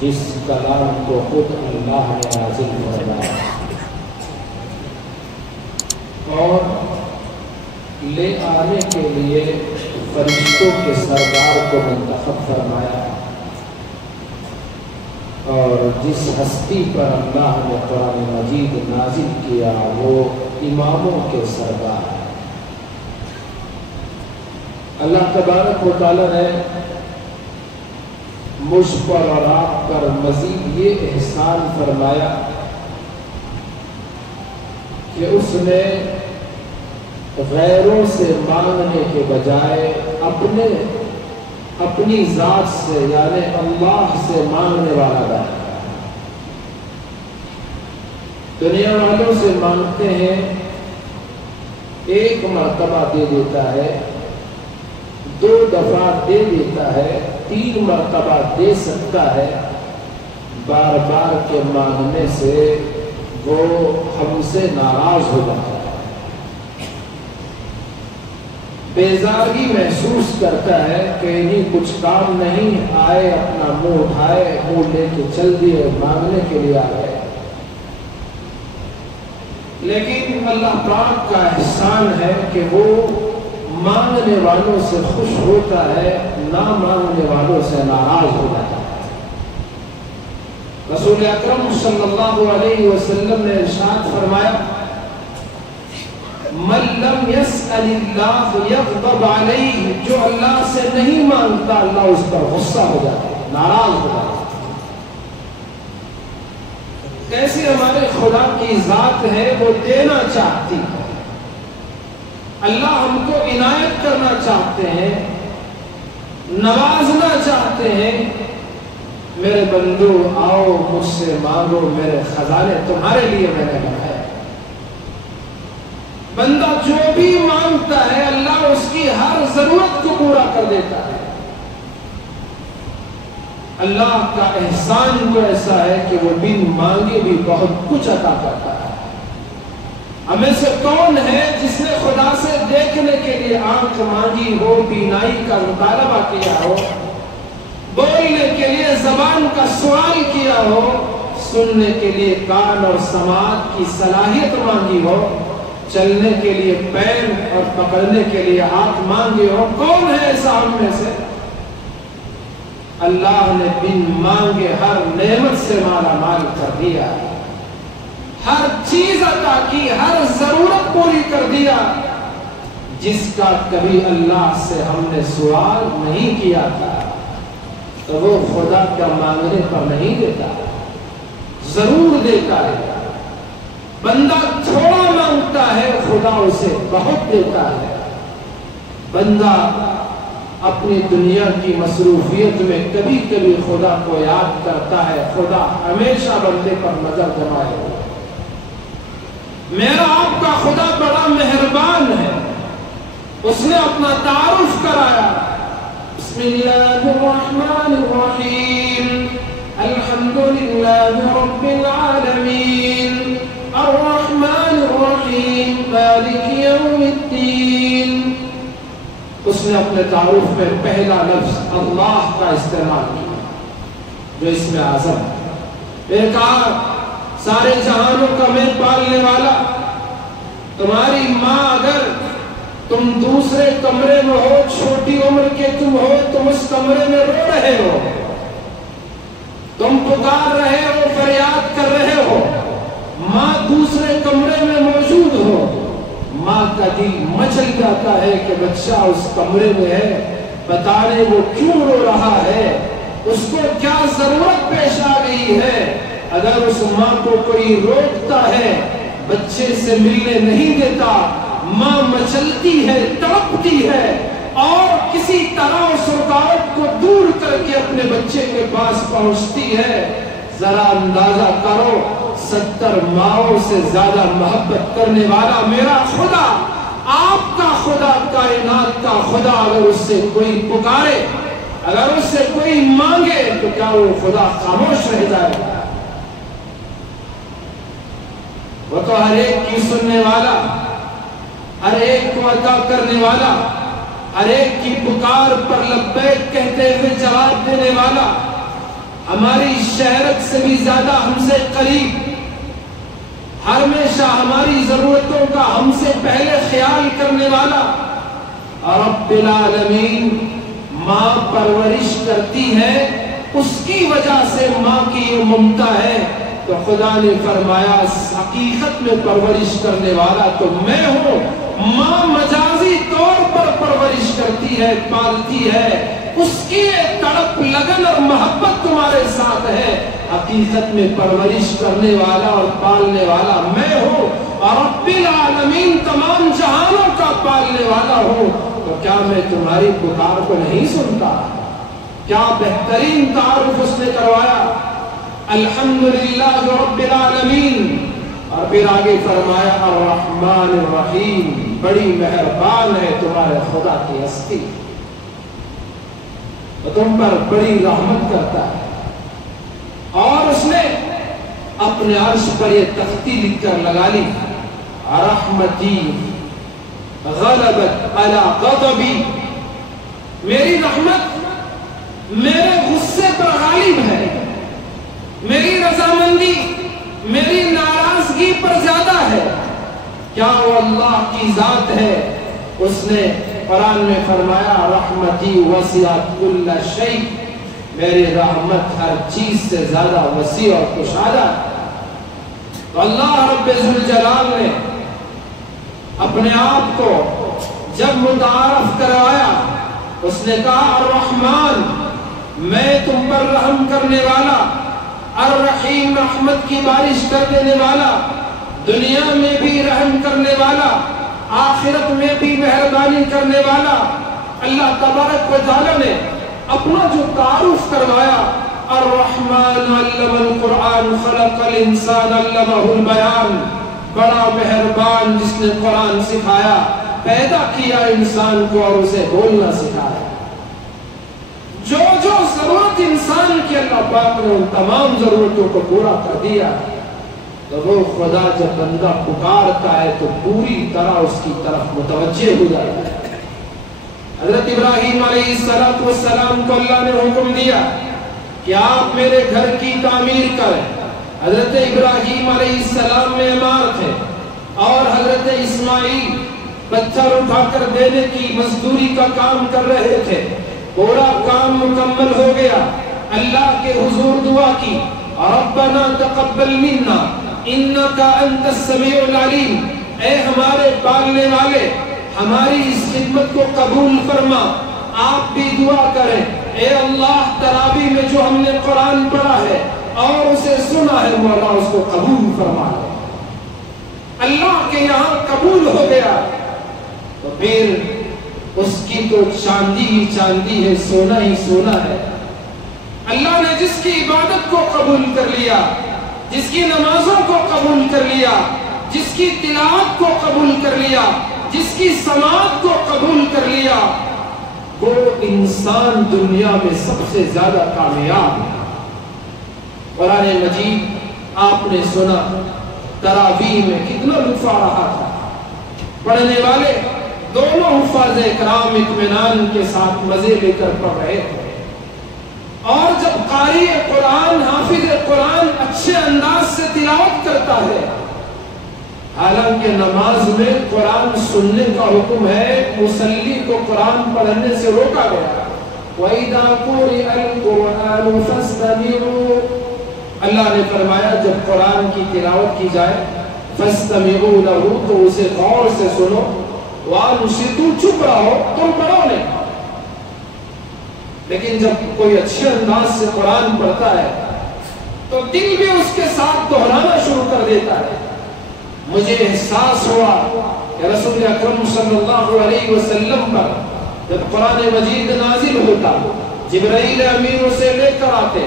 جس کلام کو خود اللہ نے نازل فرمایا اور لے آنے کے لیے فرشتوں کے سردار کو منتخب فرمایا، اور جس ہستی پر اللہ نے قرآن مجید نازل کیا وہ اماموں کے سردار ہے۔ اللہ تبارک و تعالیٰ نے مجھ پر اور آپ پر مزید یہ احسان فرمایا کہ اس نے غیروں سے مانگنے کے بجائے اپنی ذات سے یعنی اللہ سے مانگنے والا بنایا۔ دنیا والوں سے مانگتے ہیں، ایک مرتبہ دے دیتا ہے، 2 دفعہ دے دیتا ہے، 3 مرتبہ دے سکتا ہے، بار بار کے مانگنے سے وہ ہم سے ناراض ہو جاتا ہے، بیزاری محسوس کرتا ہے کہ انہیں کچھ کام نہیں آئے، اپنا منہ اٹھائے، منہ لے کے چل دیے، مانگنے کے لیے آ گئے۔ لیکن اللہ پاک کا احسان ہے کہ وہ مانگنے والوں سے خوش ہوتا ہے، نہ مانگنے والوں سے ناراض ہو جاتا ہے۔ رسول اکرم صلی اللہ علیہ وسلم نے ارشاد فرمایا، من لم يسأل اللہ یغضب علیہ، جو اللہ سے نہیں مانگتا اللہ اس پر غصہ ہو جاتا ہے، ناراض ہو جاتا ہے۔ کیسے ہمارے خدا کی ذات ہے، وہ دینا چاہتی ہے، اللہ ہم کو عنایت کرنا چاہتے ہیں، نوازنا چاہتے ہیں۔ میرے بندو آؤ مجھ سے مانگو، میرے خزانے تمہارے لیے میں نے بنائے۔ بندہ جو بھی مانگتا ہے اللہ اس کی ہر ضرورت کو پورا کر دیتا ہے۔ اللہ کا احسان تو ایسا ہے کہ وہ بن مانگے بھی بہت کچھ عطا کرتا ہے۔ ہمیں سے کون ہے جس نے خدا سے دیکھنے کے لیے آنکھ مانگی ہو، بینائی کا مطالبہ کیا ہو، بولنے کے لیے زبان کا سوال کیا ہو، سننے کے لیے کان اور سماعت کی صلاحیت مانگی ہو، چلنے کے لیے پیر اور پکڑنے کے لیے ہاتھ مانگے ہو؟ کون ہے ایسا ہم میں سے؟ اللہ نے بن مانگے ہر نعمت سے مالا مال کر دیا، ہر چیز عطا کی، ہر ضرورت پوری کر دیا، جس کا کبھی اللہ سے ہم نے سوال نہیں کیا تھا، تو وہ خدا کا مانگنے پر نہیں دیتا، ضرور دیتا ہے۔ بندہ تھوڑا مانگتا ہے، خدا اسے بہت دیتا ہے۔ بندہ اپنی دنیا کی مصروفیت میں کبھی کبھی خدا کو یاد کرتا ہے، خدا ہمیشہ بندے پر نظر جمائے ہو۔ میرا آپ کا خدا بڑا مہربان ہے، اس نے اپنا تعارف کرایا۔ بسم اللہ الرحمن الرحیم، الحمدللہ رب العالمین، الرحمن الرحیم، مالک یوم الدین۔ اس نے اپنے تعارف میں پہلا لفظ اللہ کا استعمال کیا جو اس میں اعظم ہے۔ پھر کہا سارے جہانوں کا میں پالنے والا، تمہاری ماں اگر تم دوسرے کمرے میں ہو، چھوٹی عمر کے تم ہو، تم اس کمرے میں رو رہے ہو، تم پکار رہے ہو، فریاد کر رہے ہو، ماں دوسرے کمرے میں موجود ہو، ماں کا دل مچل جاتا ہے کہ بچہ اس کمرے میں ہے، بتانے وہ کیوں رو رہا ہے، اس کو کیا ضرورت پیش آ گئی ہے۔ اگر اس ماں کو کوئی روکتا ہے، بچے سے ملنے نہیں دیتا، ماں مچلتی ہے، تڑپتی ہے، اور کسی طرح اس رکاوٹ کو دور کر کے اپنے بچے کے پاس پہنچتی ہے۔ ذرا اندازہ کرو 70 ماؤں سے زیادہ محبت کرنے والا میرا خدا، آپ کا خدا، کائنات کا خدا، اگر اس سے کوئی پکارے، اگر اس سے کوئی مانگے، تو کیا وہ خدا خاموش رہ جائے گا؟ وہ تو ہر ایک کی سننے والا، ہر ایک کو عطا کرنے والا، ہر ایک کی پکار پر لبیک کہتے ہوئے جواب دینے والا، ہماری شہرت سے بھی زیادہ ہم سے قریب، ہمیشہ ہماری ضرورتوں کا ہم سے پہلے خیال کرنے والا رب العالمین ماں پرورش کرتی ہے، اس کی وجہ سے ماں کی یہ ممتا ہے، تو خدا نے فرمایا حقیقت میں پرورش کرنے والا تو میں ہوں۔ ماں مجازی طور پر پرورش کرتی ہے، پالتی ہے، اس کی تڑپ لگن اور محبت تمہارے ساتھ ہے، حقیقت میں پرورش کرنے والا اور پالنے والا میں ہوں، اور رب العالمین تمام جہانوں کا پالنے والا ہوں، تو کیا میں تمہاری پکار کو نہیں سنتا؟ کیا بہترین تعارف اس نے کروایا، الحمدللہ رب العالمین، اور پھر آگے فرمایا الرحمن الرحیم، بڑی مہربان ہے تمہارے خدا کی ہستی، تم پر بڑی رحمت کرتا ہے۔ اور اس نے اپنے عرش پر یہ تختی لکھ کر لگا لی، رحمتی غلبت علی غضبی، میری رحمت میرے غصے پر غالب ہے، میری رضامندی میری ناراضگی پر زیادہ ہے۔ کیا وہ اللہ کی ذات ہے؟ اس نے قرآن میں فرمایا رحمتی وسعت کل شیء، میری رحمت ہر چیز سے زیادہ وسیع اور کشادہ ہے۔ تو اللہ رب ذوالجلال نے اپنے آپ کو جب متعارف کروایا، اس نے کہا الرحمن، میں تم پر رحم کرنے والا، الرحیم، رحمت کی بارش کر دینے والا، دنیا میں بھی رحم کرنے والا، آخرت میں بھی مہربانی کرنے والا۔ اللہ تبارک و تعالی نے اپنا جو تعارف کروایا، الرحمن علم القرآن خلق الانسان علمہ البیان، بڑا مہربان جس نے قرآن سکھایا، پیدا کیا انسان کو اور اسے بولنا سکھایا۔ جو جو ضرورت انسان کی اللہ پاک نے ان تمام ضرورتوں کو پورا کر دیا، تو وہ خدا جب بندہ پکارتا ہے تو پوری طرح اس کی طرف متوجہ ہو جاتا ہے۔ حضرت ابراہیم علیہ السلام کو اللہ نے حکم دیا کہ آپ میرے گھر کی تعمیر کریں۔ حضرت ابراہیم علیہ السلام میں عمارت ہے، اور حضرت اسماعیل پتھر اٹھا کر دینے کی مزدوری کا کام کر رہے تھے۔ پورا کام مکمل ہو گیا، اللہ کے حضور دعا کی، ربنا تقبل منا انکا انت السمیع العلیم، اے ہمارے پالنے والے ہماری اس خدمت کو قبول فرما۔ آپ بھی دعا کریں، اے اللہ تراویح میں جو ہم نے قرآن پڑھا ہے اور اسے سنا ہے، مولا اس کو قبول فرما لے۔ اللہ کے یہاں قبول ہو گیا، تو پھر اس کی تو چاندی ہی چاندی ہے، سونا ہی سونا ہے۔ اللہ نے جس کی عبادت کو قبول کر لیا، جس کی نمازوں کو قبول کر لیا، جس کی تلاوت کو قبول کر لیا، جس کی سماعت کو قبول کر لیا، وہ انسان دنیا میں سب سے زیادہ کامیاب ہے۔ قرآن مجید آپ نے سنا، تراویح میں کتنا لطف آ رہا تھا، پڑھنے والے دونوں حفاظ کرام اطمینان کے ساتھ مزے لے کر پڑھ رہے تھے، اور جب قاری قرآن، حافظ قرآن اچھے انداز سے تلاوت کرتا ہے، حالانکہ نماز میں قرآن سننے کا حکم ہے، مصلی کو قرآن پڑھنے سے روکا گیا، وَإِذَا قُرِئَ الْقُرْآنُ فَاسْتَمِعُوا، اللہ نے فرمایا جب قرآن کی تلاوت کی جائے فَاسْتَمِعُوا لَهُ، تو اسے غور سے سنو، وَأَنصِتُوا، چپ رہو، تم پڑھو نہیں۔ لیکن جب کوئی اچھے انداز سے قرآن پڑھتا ہے تو دل بھی اس کے ساتھ دہرانا شروع کر دیتا ہے۔ مجھے احساس ہوا کہ رسول اکرم صلی اللہ علیہ وسلم پر جب قرآن مجید نازل ہوتا، جبرائیل امین اسے لے کر آتے،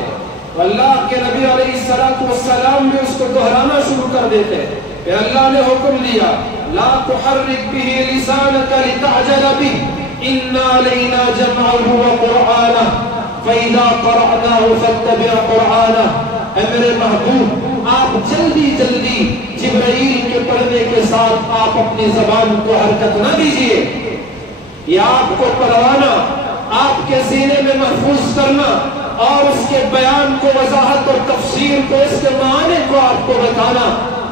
تو اللہ کے نبی علیہ السلام بھی اس کو دہرانا شروع کر دیتے۔ پھر اللہ نے حکم دیا، لا تحرک به لسانک لتعجل به، اِنَّا عَلَيْنَا جَمْعَهُ وَقُرْآنَهُ فَإِذَا قَرَأْنَاهُ فَاتَّبِعْ قُرْآنَهُ، اے میرے محبوب آپ جلدی جلدی جبرائیل کے پڑھنے کے ساتھ آپ اپنی زبان کو حرکت نہ دیجئے، یہ آپ کو پڑھوانا، آپ کے سینے میں محفوظ کرنا اور اس کے بیان کو، وضاحت اور تفسیر کو، اس کے معنی کو آپ کو بتانا،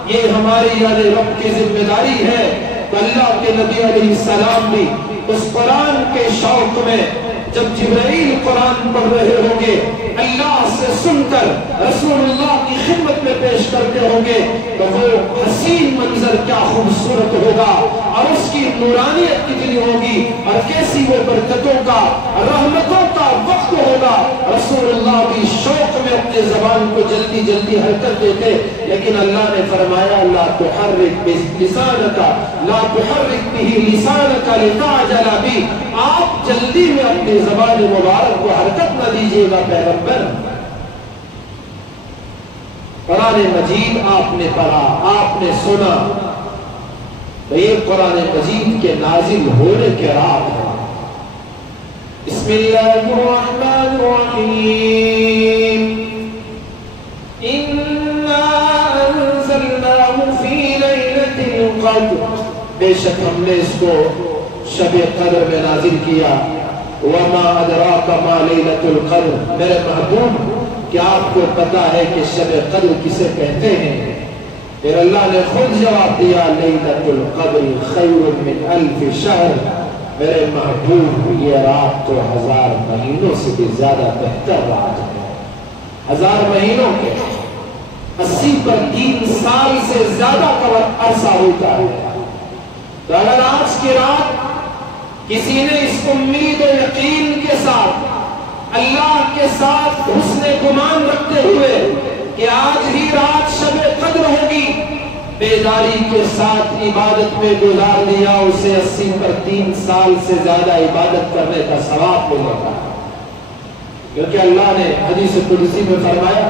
یہ ہماری یاد رب کی ذمہ داری ہے۔ تو اللہ کے نبی علیہ السلام بھی اس قرآن کے شوق میں جب جبرائیل قرآن پڑھ رہے ہوں گے، اللہ سے سن کر رسول اللہ کی خدمت میں پیش کرتے ہوں گے، تو وہ حسین منظر کیا خوبصورت ہوگا، اور اس کی نورانیت کتنی ہوگی، اور کیسی وہ برکتوں کا، رحمتوں کا وقت ہوگا۔ رسول اللہ بھی شوق میں اپنے زبان کو جلدی جلدی حرکت دیتے، لیکن اللہ نے فرمایا لا تحرک لسانک لا تحرک به لسانک لتعجل به، آپ جلدی میں اپنی زبان مبارک کو حرکت نہ دیجیے گا پیغمبر۔ قرآن مجید آپ نے پڑھا، آپ نے سنا، تو یہ قرآن مجید کے نازل ہونے کے رات ہے۔ بسم اللہ الرحمن الرحیم، اِنَّا أَنزَلْنَاهُ فِي لَيْلَةِ الْقَدْرِ، بے شک ہم نے اس کو شب قدر میں نازل کیا۔ وَمَا أَدْرَاكَ مَا لَيْلَةُ الْقَدْرِ، میرے محبوب کیا آپ کو پتا ہے کہ شب قدر کسے کہتے ہیں؟ پھر اللہ نے خود جواب دیا لَيْلَةُ الْقَدْرِ خَيْرٌ مِّنْ أَلْفِ شَهْرٍ، میرے محبوب یہ رات تو 1000 مہینوں سے بھی زیادہ بہتر رات ہے۔ 1000 مہینوں کے 80 پر 3 سال سے زیادہ کا عرصہ ہوتا ہے۔ تو اگر آج کی رات کسی نے اس امید و یقین کے ساتھ اللہ کے ساتھ حسن گمان رکھتے ہوئے کہ آج ہی رات شب قدر ہوگی، بیداری کے ساتھ عبادت میں گزار دیا، اسے 80 پر 3 سال سے زیادہ عبادت کرنے کا ثواب ملے گا، کیونکہ اللہ نے حدیث قدسی میں فرمایا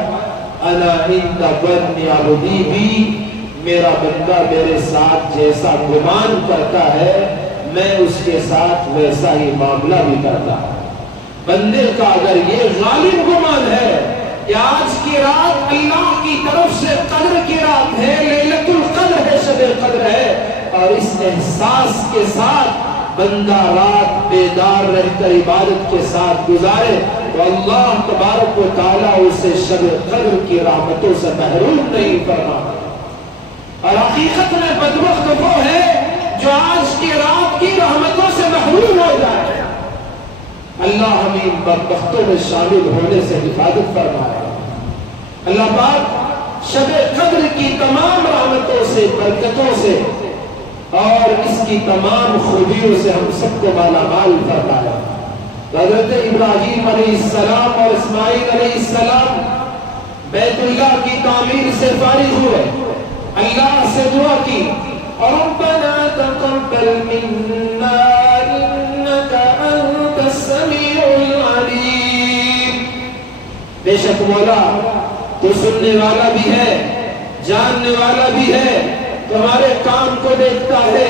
انا عند ظن عبدی بی، میرا بندہ میرے ساتھ جیسا گمان کرتا ہے میں اس کے ساتھ ویسا ہی معاملہ بھی کرتا ہوں۔ بندے کا اگر یہ غالب گمان ہے کہ آج کی رات اللہ کی طرف سے قدر کی رات ہے، لیلۃ القدر ہے، شب قدر ہے، اور اس احساس کے ساتھ بندہ رات بیدار رہ کر عبادت کے ساتھ گزارے، تو اللہ تبارک و تعالیٰ اسے شب قدر کی رحمتوں سے محروم نہیں فرماتا۔ اور حقیقت میں بدبخت وہ ہے جو آج کی رات کی رحمتوں سے محروم ہو جائے۔ اللہ ہمیں بدبختوں میں شامل ہونے سے حفاظت فرمائے۔ اللہ پاک شب قدر کی تمام رحمتوں سے، برکتوں سے اور اس کی تمام خوبیوں سے ہم سب کو مالا مال فرمائے۔ حضرت ابراہیم علیہ السلام اور اسماعیل علیہ السلام بیت اللہ کی تعمیر سے فارغ ہوئے، اللہ سے دعا کی ربنا تقبل منا انك انت السميع العليم، بے شک مولا تو سننے والا بھی ہے، جاننے والا بھی ہے، تو ہمارے کام کو دیکھتا ہے،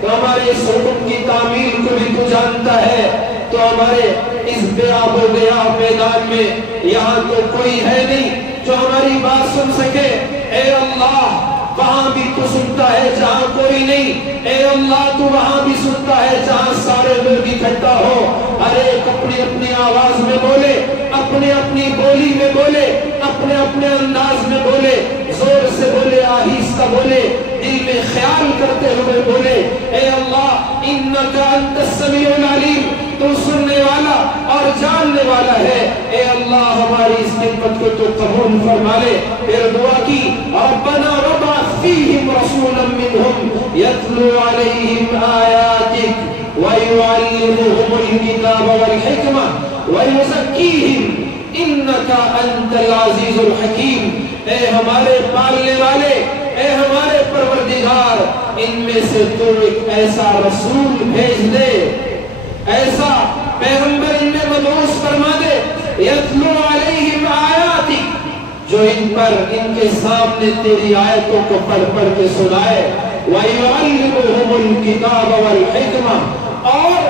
تو ہمارے اس حکم کی تعمیل کو بھی تو جانتا ہے، تو ہمارے اس بے آب و گیا میدان میں یہاں تو کوئی ہے نہیں جو ہماری بات سن سکے، اے اللہ وہاں بھی تو سنتا ہے جہاں کوئی نہیں، اے اللہ تو وہاں بھی سنتا ہے جہاں سارے لوگ اکٹھا ہو، ہر ایک اپنی اپنی آواز میں بولے، اپنی اپنی بولی میں بولے، اپنے اپنے انداز میں بولے، زور سے بولے، آہستہ بولے، دل میں خیال کرتے ہوئے بولے، اے اللہ انک انت السمیع العلیم، تو سننے والا اور جاننے والا ہے، اے اللہ ہماری اس خدمت کو تو قبول فرما لے۔ پھر دعا کی ربنا وابعث فیہم رسولا منہم یتلو علیہم آیاتک ویعلمہم الکتاب والحکمہ ویزکیہم انک انت العزیز الحکیم، اے ہمارے پالنے والے، اے ہمارے پروردگار، ان میں سے تو ایک ایسا رسول بھیج دے، ایسا پیغمبر ان میں مبعوث فرما دے، یتلو علیہم آیاتی، جو ان پر ان کے سامنے تیری آیتوں کو پڑھ پڑھ کے سنائے، وَيُعَلِّمُهُمُ الْكِتَابَ وَالْحِكْمَةَ، اور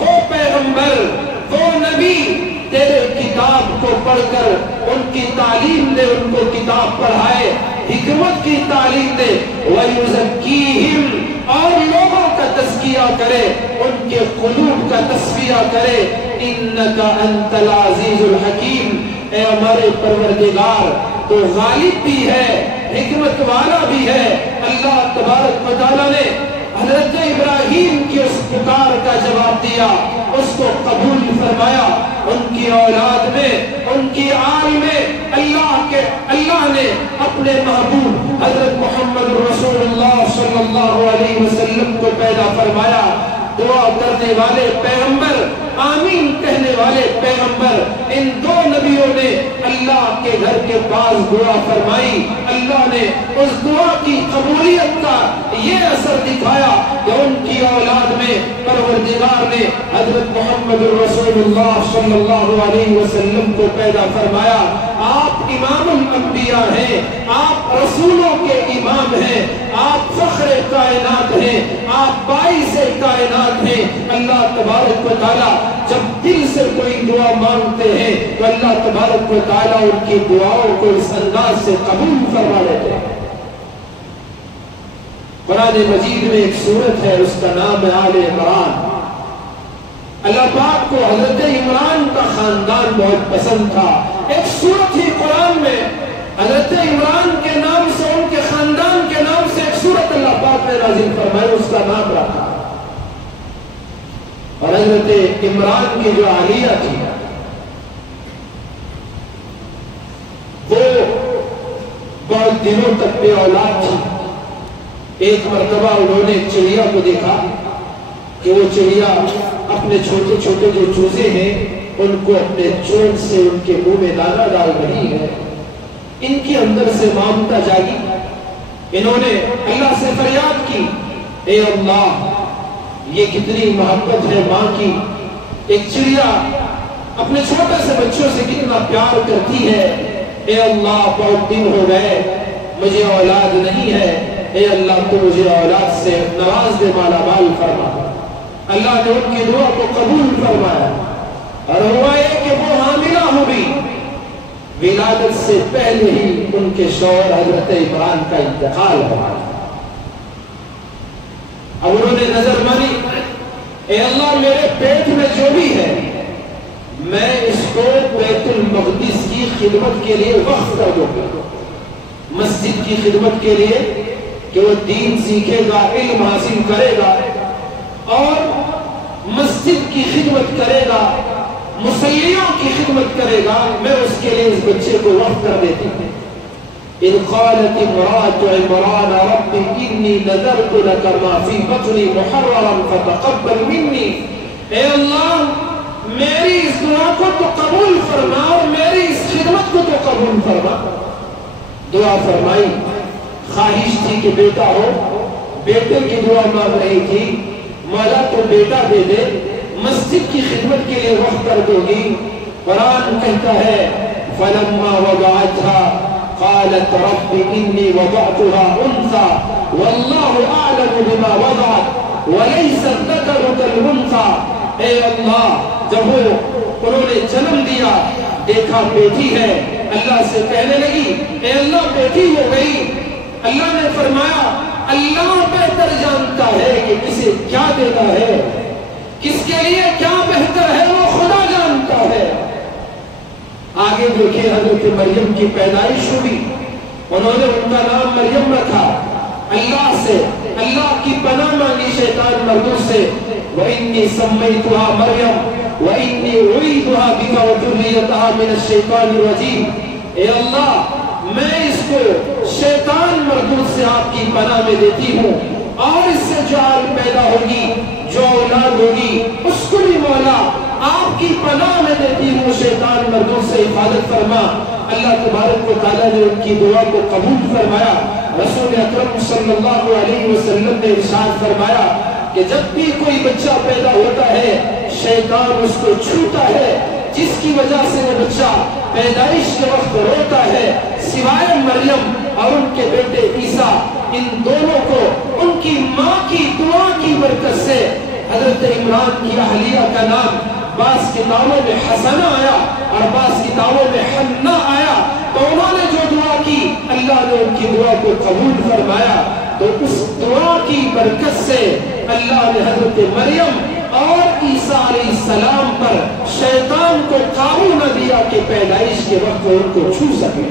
وہ پیغمبر، وہ نبی تیرے کتاب کو پڑھ کر ان کی تعلیم دے، ان کو کتاب پڑھائے، حکمت کی تعلیم دے، وَيُزَكِّيهِمْ، اور لوگوں کا تزکیہ کرے، ان کے قلوب کا تصفیہ کرے۔ انکا انت العزیز الحکیم، اے ہمارے پروردگار تو غالب بھی ہے، حکمت والا بھی ہے۔ اللہ تبارک و تعالیٰ نے حضرت ابراہیم کی اس پکار کا جواب دیا، اس کو قبول فرمایا۔ ان کی اولاد میں، ان کی آل میں اللہ نے اپنے محبوب حضرت محمد رسول اللہ صلی اللہ علیہ وسلم کو پیدا فرمایا۔ دعا کرنے والے پیغمبر، آمین کہنے والے پیغمبر، ان دو نبیوں نے اللہ کے گھر کے پاس دعا فرمائی۔ اللہ نے اس دعا کی قبولیت کا یہ اثر دکھایا کہ ان کی اولاد میں پروردگار نے حضرت محمد رسول اللہ صلی اللہ علیہ وسلم کو پیدا فرمایا۔ آپ امام الانبیاء ہیں، آپ رسولوں کے امام ہیں، آپ فخر کائنات ہیں، آپ باعث کائنات ہیں۔ اللہ تبارک و تعالیٰ جب دل سے کوئی دعا مانگتے ہیں تو اللہ تبارک و تعالیٰ ان کی دعاؤں کو اس انداز سے قبول فرما لیتے ہیں۔ قرآن مجید میں ایک سورت ہے، اس کا نام ہے آل عمران۔ اللہ پاک کو حضرت عمران کا خاندان بہت پسند تھا۔ ایک سورت ہی قرآن میں حضرت عمران کے نام سے، ان کے خاندان کے نام سے ایک سورت اللہ پاک نے نازل فرمائی، اس کا نام رکھا۔ اور حضرت عمران کی جو عالیہ تھی وہ بہت دنوں تک بے اولاد تھی۔ ایک مرتبہ انہوں نے ایک چڑیا کو دیکھا کہ وہ چڑیا اپنے چھوٹے چھوٹے جو چوزے ہیں ان کو اپنے چونچ سے ان کے منہ میں دانا ڈال رہی ہے۔ ان کی اندر سے ممتا جاگی، انہوں نے اللہ سے فریاد کی، اے اللہ یہ کتنی محبت ہے ماں کی، ایک چڑیا اپنے چھوٹے سے بچوں سے کتنا پیار کرتی ہے۔ اے اللہ بہت دن ہو گئے مجھے اولاد نہیں ہے، اے اللہ تو مجھے اولاد سے نواز دے، مالا مال فرما۔ اللہ نے ان کی دعا کو قبول فرمایا اور ہوا ہے کہ وہ حاملہ ہوئی۔ ولادت سے پہلے ہی ان کے شوہر حضرت عمران کا انتقال ہوا۔ اب انہوں نے نظر مانی، اے اللہ میرے پیٹ میں جو بھی ہے میں اس کو بیت المقدس کی خدمت کے لیے وقف کر دوں گا، مسجد کی خدمت کے لیے کہ وہ دین سیکھے گا، علم حاصل کرے گا اور مسجد کی خدمت کرے گا، مسلیوں کی خدمت کرے گا، میں اس کے لیے اس بچے کو وقف کر دیتی ہوں۔ اذ قالت امرأة عمران رب انی نذرت لك ما فی بطنی محررا فتقبل منی۔ اے اللہ میری اس دعا کو تو قبول فرما اور میری اس خدمت کو تو قبول فرما۔ دعا فرمائی، خواہش تھی کہ بیٹا ہو، بیٹے کی دعا مانگ رہی تھی، مولا تو بیٹا دے دے، مسجد کی خدمت کے لیے وقت کر دو گی۔ قرآن کہتا ہے فَلَمَّا وَضَعَتْهَا قالت رب انی وضعتها انثى واللہ اعلم بما وضعت وليس الذکر کالانثى۔ اے اللہ جب انہوں نے جنم دیا دیکھا بیٹی ہے، اللہ سے کہنے لگی اے اللہ بیٹی ہو گئی۔ اللہ نے فرمایا اللہ بہتر جانتا ہے کہ کسے کیا دیتا ہے، کس کے لیے کیا بہتر ہے وہ خدا جانتا ہے۔ آگے دیکھیں حضرت مریم کی پیدائش ہوئی، انہوں نے ان کا نام مریم رکھا، اللہ سے اللہ کی پناہ مانگی شیطان مردود سے۔ وَإِنِّي سَمَّيْتُهَا مَرْيَمْ وَإِنِّي أُعِيدُهَا بِكَ وَذُرِّيَّتَهَا مِنَ الشَّيْطَانِ الرَّجِيمِ۔ اے اللہ میں اس کو شیطان مردود سے آپ کی پناہ میں دیتی ہوں، اور اس سے جو آل پیدا ہوگی، جو اولاد ہوگی، اس کو بھی مولا آپ کی پناہ میں دیتی ہوں، شیطان مردود سے حفاظت فرما۔ اللہ تبارک و تعالیٰ نے ان کی دعا کو قبول فرمایا۔ رسول اکرم صلی اللہ علیہ وسلم نے ارشاد فرمایا کہ جب بھی کوئی بچہ پیدا ہوتا ہے شیطان اس کو چھوتا ہے، جس کی وجہ سے وہ بچہ پیدائش کے وقت روتا ہے، سوائے مریم اور ان کے بیٹے عیسیٰ، ان دونوں کو ان کی ماں کی دعا کی برکت سے حضرت عمران کی اہلیہ کا نام بعض کتابوں میں حسنہ آیا اور بعض کتابوں میں حنہ آیا۔ تو انہوں نے جو دعا کی اللہ نے ان کی دعا کو قبول فرمایا۔ تو اس دعا کی کی برکت سے اللہ نے حضرت مریم اور عیسیٰ علیہ السلام پر شیطان کو قابو نہ دیا کہ پیدائش کے وقت ان کو چھو سکے،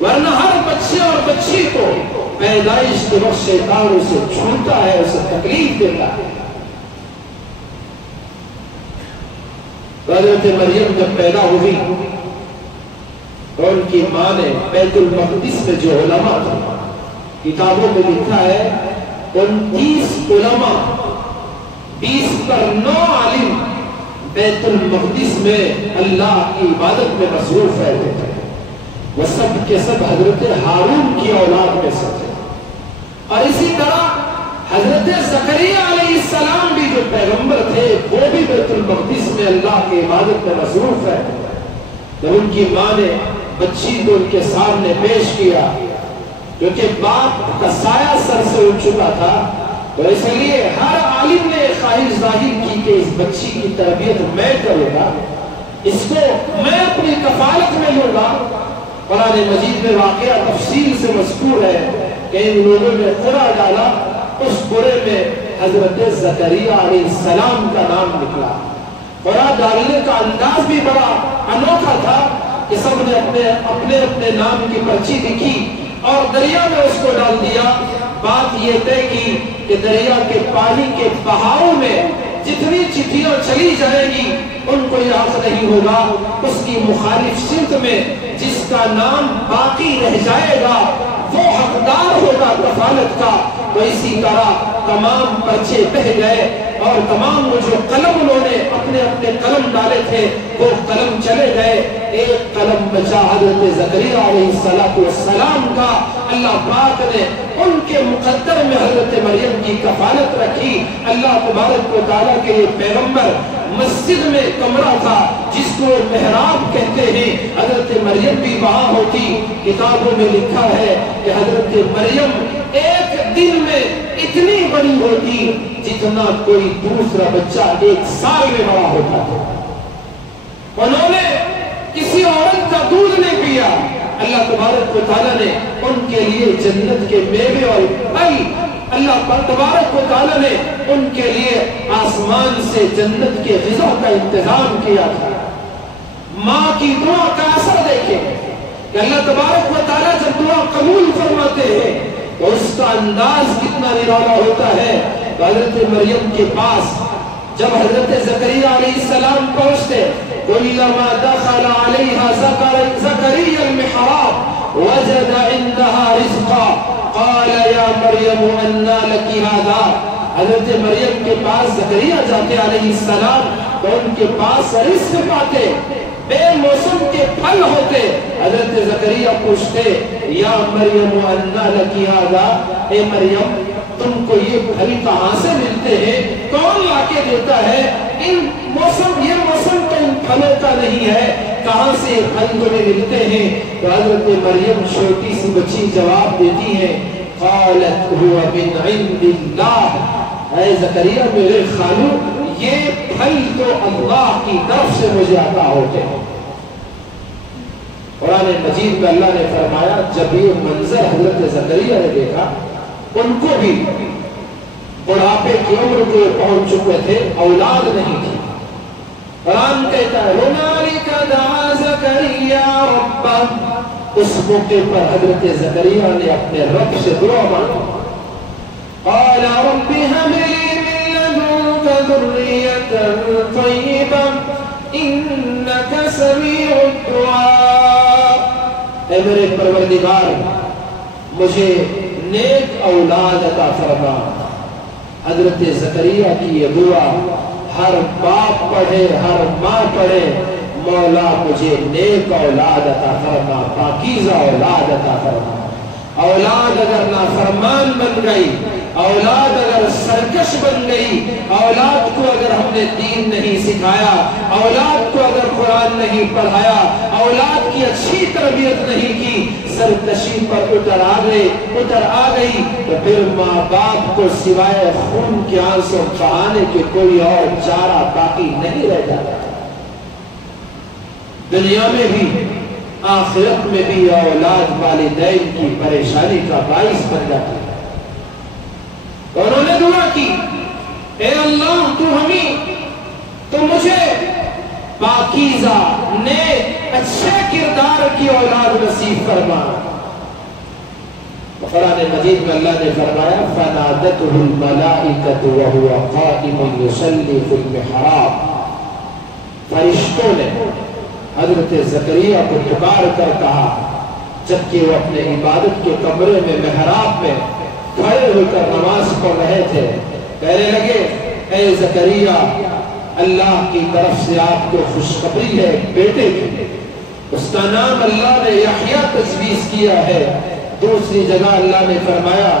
ورنہ ہر بچے اور بچی کو پیدائش کے وقت شیطان اسے چھوتا ہے، اسے تکلیف دیتا ہے۔ حضرت مریم جب پیدا ہوئی تو ان کی ماں نے بیت المقدس میں جو علماء تھے، کتابوں میں لکھا ہے 29 علماء 20 پر 9 عالم بیت المقدس میں اللہ کی عبادت میں مصروف رہتے تھے، وہ سب کے سب حضرت ہارون کی اولاد میں سے تھے۔ اور اسی طرح حضرت زکریا علیہ السلام بھی جو پیغمبر تھے وہ بھی بیت المقدس میں اللہ کی عبادت میں مصروف ہے۔ جب ان کی ماں نے بچی کو ان کے سامنے پیش کیا، کیونکہ باپ کا سایہ سر سے اٹھ چکا تھا، تو اس لیے ہر عالم نے خواہش ظاہر کی کہ اس بچی کی تربیت میں کروں گا، اس کو میں اپنی کفالت میں لوں گا۔ قرآن مجید میں واقعہ تفصیل سے مذکور ہے کہ ان لوگوں نے قرآ ڈالا، اس قرے میں حضرت زکریا علیہ السلام کا نام نکلا۔ قرآ ڈالنے کا انداز بھی بڑا انوکھا تھا کہ سب نے اپنے اپنے نام کی پرچی لکھی اور دریا میں اس کو ڈال دیا۔ بات یہ طے کی کہ دریا کے پانی کے بہاؤ میں جتنی چٹھیاں چلی جائیں گی ان کو یہ حق نہیں ہوگا، اس کی مخالف سمت میں جس کا نام باقی رہ جائے گا وہ حقدار ہوگا کفالت کا۔ تو اسی طرح تمام پرچے بہ گئے اور تمام وہ جو قلم انہوں نے اپنے اپنے قلم ڈالے تھے وہ قلم چلے گئے، ایک قلم بچا حضرت زکریا علیہ السلام کا۔ اللہ پاک نے ان کے مقدر میں حضرت مریم کی کفالت رکھی۔ اللہ تبارک و تعالیٰ کے یہ پیغمبر مسجد میں کمرہ تھا جس کو محراب کہتے ہیں، حضرت مریم بھی وہاں ہوتی۔ کتابوں میں لکھا ہے کہ حضرت مریم ایک دن میں اتنی بڑی ہوتی جتنا کوئی دوسرا بچہ 1 سال میں بڑا ہوتا تھا۔ انہوں نے کسی عورت کا دودھ نہیں پیا۔ اللہ تبارک و تعالیٰ نے ان کے لیے جنت کے میوے اور پھل، اللہ تبارک و تعالیٰ نے ان کے لیے آسمان سے جنت کے غذا کا انتظام کیا تھا۔ ماں کی دعا کا اثر دیکھیں کہ اللہ تبارک و تعالیٰ جب دعا قبول فرماتے ہیں تو اس کا انداز کتنا نرالا ہوتا ہے۔ تو حضرت مریم کے پاس جب حضرت زکریا علیہ السلام پہنچتے، کلما دخل علیہا زکریا المحراب وجد عندها رزقا قال یا مریم انا لکی ھذا۔ حضرت مریم کے پاس زکریا جاتے علیہ السلام تو ان کے پاس رزق پاتے، بے موسم کے پھل ہوتے۔ حضرت زکریا پوچھتے یا مریم انا لکی ھذا، اے مریم تم کو یہ پھل کہاں سے ملتے ہیں، کون لا کے دیتا ہے؟ یہ موسم تو ان پھلوں کا نہیں ہے، کہاں سے یہ پھل تمہیں ملتے ہیں؟ تو حضرت مریم چھوٹی سی بچی جواب دیتی ہے، قالت هو من عند اللہ، اے زکریا میرے خالو یہ پھل تو اللہ کی طرف سے مجھے عطا ہوتے ہیں۔ قرآن مجید میں اللہ نے فرمایا جب یہ منظر حضرت زکریا نے دیکھا، ان کو بھی بڑھاپے کی عمر کو پہنچ چکے تھے، اولاد نہیں تھی۔ قرآن کہتا ہے هنالک دعا زکریا ربہ، اس موقع پر حضرت زکریا نے اپنے رب سے دعا مانگی، قال رب هب لي من لدنك ذرية طيبة إنك سميع الدعاء، اے میرے پروردگار مجھے نیک اولاد عطا فرما۔ حضرت زکریا کی یہ دعا ہر باپ پڑھے، ہر ماں پڑھے، مولا مجھے نیک اولاد عطا فرما، پاکیزہ اولاد عطا فرما۔ اولاد اگر نافرمان بن گئی، اولاد اگر سرکش بن گئی، اولاد کو اگر ہم نے دین نہیں سکھایا، اولاد کو اگر قرآن نہیں پڑھایا، اولاد کی اچھی تربیت نہیں کی، سرکشی پر اتر آ گئی، تو پھر ماں باپ کو سوائے خون کے آنسو بہانے کے کوئی اور چارہ باقی نہیں رہ جاتا۔ دنیا میں بھی آخرت میں بھی اولاد والدین کی پریشانی کا باعث بن جاتی ہے۔ تو انہوں نے دعا کی اے اللہ تو مجھے پاکیزہ نیک اچھے کردار کی اولاد نصیب فرما۔ قرآن مجید میں اللہ نے فرمایا فَنَادَتْهُ الْمَلَائِكَةُ وَهُوَ قَائِمٌ يُصَلِّي فِي الْمِحْرَابِ، فرشتوں نے حضرت زکریا کو پکار کر کہا جبکہ وہ اپنے عبادت کے کمرے میں محراب میں کھڑے ہو کر نماز پڑھ رہے تھے، کہنے لگے اے زکریا اللہ کی طرف سے آپ کو خوشخبری ہے ایک بیٹے کی، اس کا نام اللہ نے یحییٰ تجویز کیا ہے۔ دوسری جگہ اللہ نے فرمایا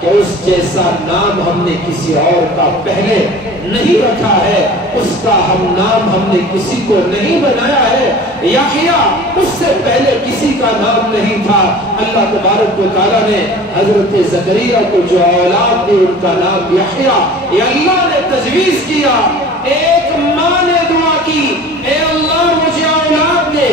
کہ اس جیسا نام ہم نے کسی اور کا پہلے نہیں رکھا ہے، اس کا نام ہم نے کسی کو نہیں بنایا ہے، یحییٰ اس سے پہلے کسی کا نام نہیں تھا۔ اللہ تبارک و تعالیٰ نے حضرت زکریا کو جو اولاد دی ان کا نام یحییٰ، یہ اللہ نے تجویز کیا۔ ایک ماں نے دعا کی اے اللہ مجھے اولاد دے،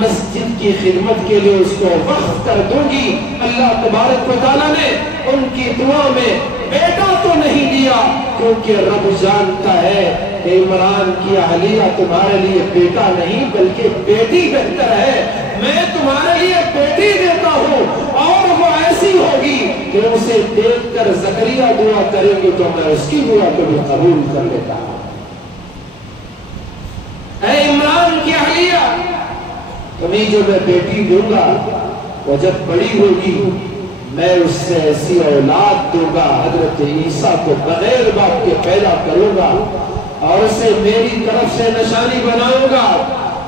مسجد کی خدمت کے لیے اس کو وقف کر دوں گی۔ اللہ تبارک و تعالیٰ نے ان کی دعا میں بیٹا تو نہیں دیا کیونکہ رب جانتا ہے کہ عمران کی اہلیہ تمہارے لیے بیٹا نہیں بلکہ بیٹی بہتر ہے، میں تمہارے لیے بیٹی دیتا ہوں اور وہ ایسی ہوگی کہ اسے دیکھ کر زکریا دعا کریں گے تو میں اس کی دعا کو بھی قبول کر لیتا ہوں۔ اے عمران کی اہلیہ تمہیں جو میں بیٹی دوں گا وہ جب بڑی ہوگی میں اس سے ایسی اولاد دوں گا، حضرت عیسیٰ کو بغیر باپ کے پیدا کروں گا اور اسے میری طرف سے نشانی بناؤں گا۔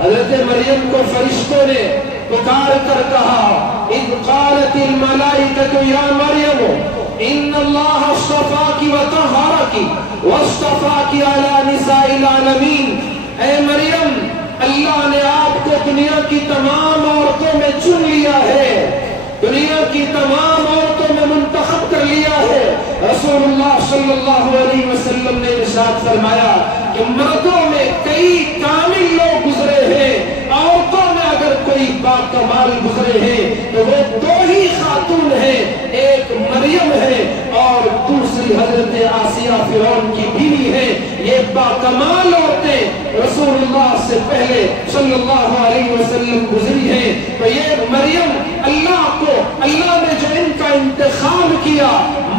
حضرت مریم کو فرشتوں نے پکار کر کہا اذ قالت الملائکۃ یا مریم ان اللہ اصطفاک وطہرک واصطفاک علی نساء العالمین، اے مریم اللہ نے آپ کو دنیا کی تمام عورتوں میں چن لیا ہے، دنیا کی تمام عورتوں میں منتخب کر لیا ہے۔ رسول اللہ صلی اللہ علیہ وسلم نے ارشاد فرمایا کہ مردوں میں کئی کامل لوگ گزرے ہیں، عورتوں میں اگر کوئی باکمال گزرے ہیں تو وہ دو ہی خاتون ہیں، ایک مریم ہے اور دوسری حضرت آسیہ فرعون کی بیوی ہے۔ یہ باکمال عورتیں رسول اللہ سے پہلے صلی اللہ علیہ وسلم گزری ہیں، تو یہ مریم اللہ نے جو ان کا انتخاب کیا،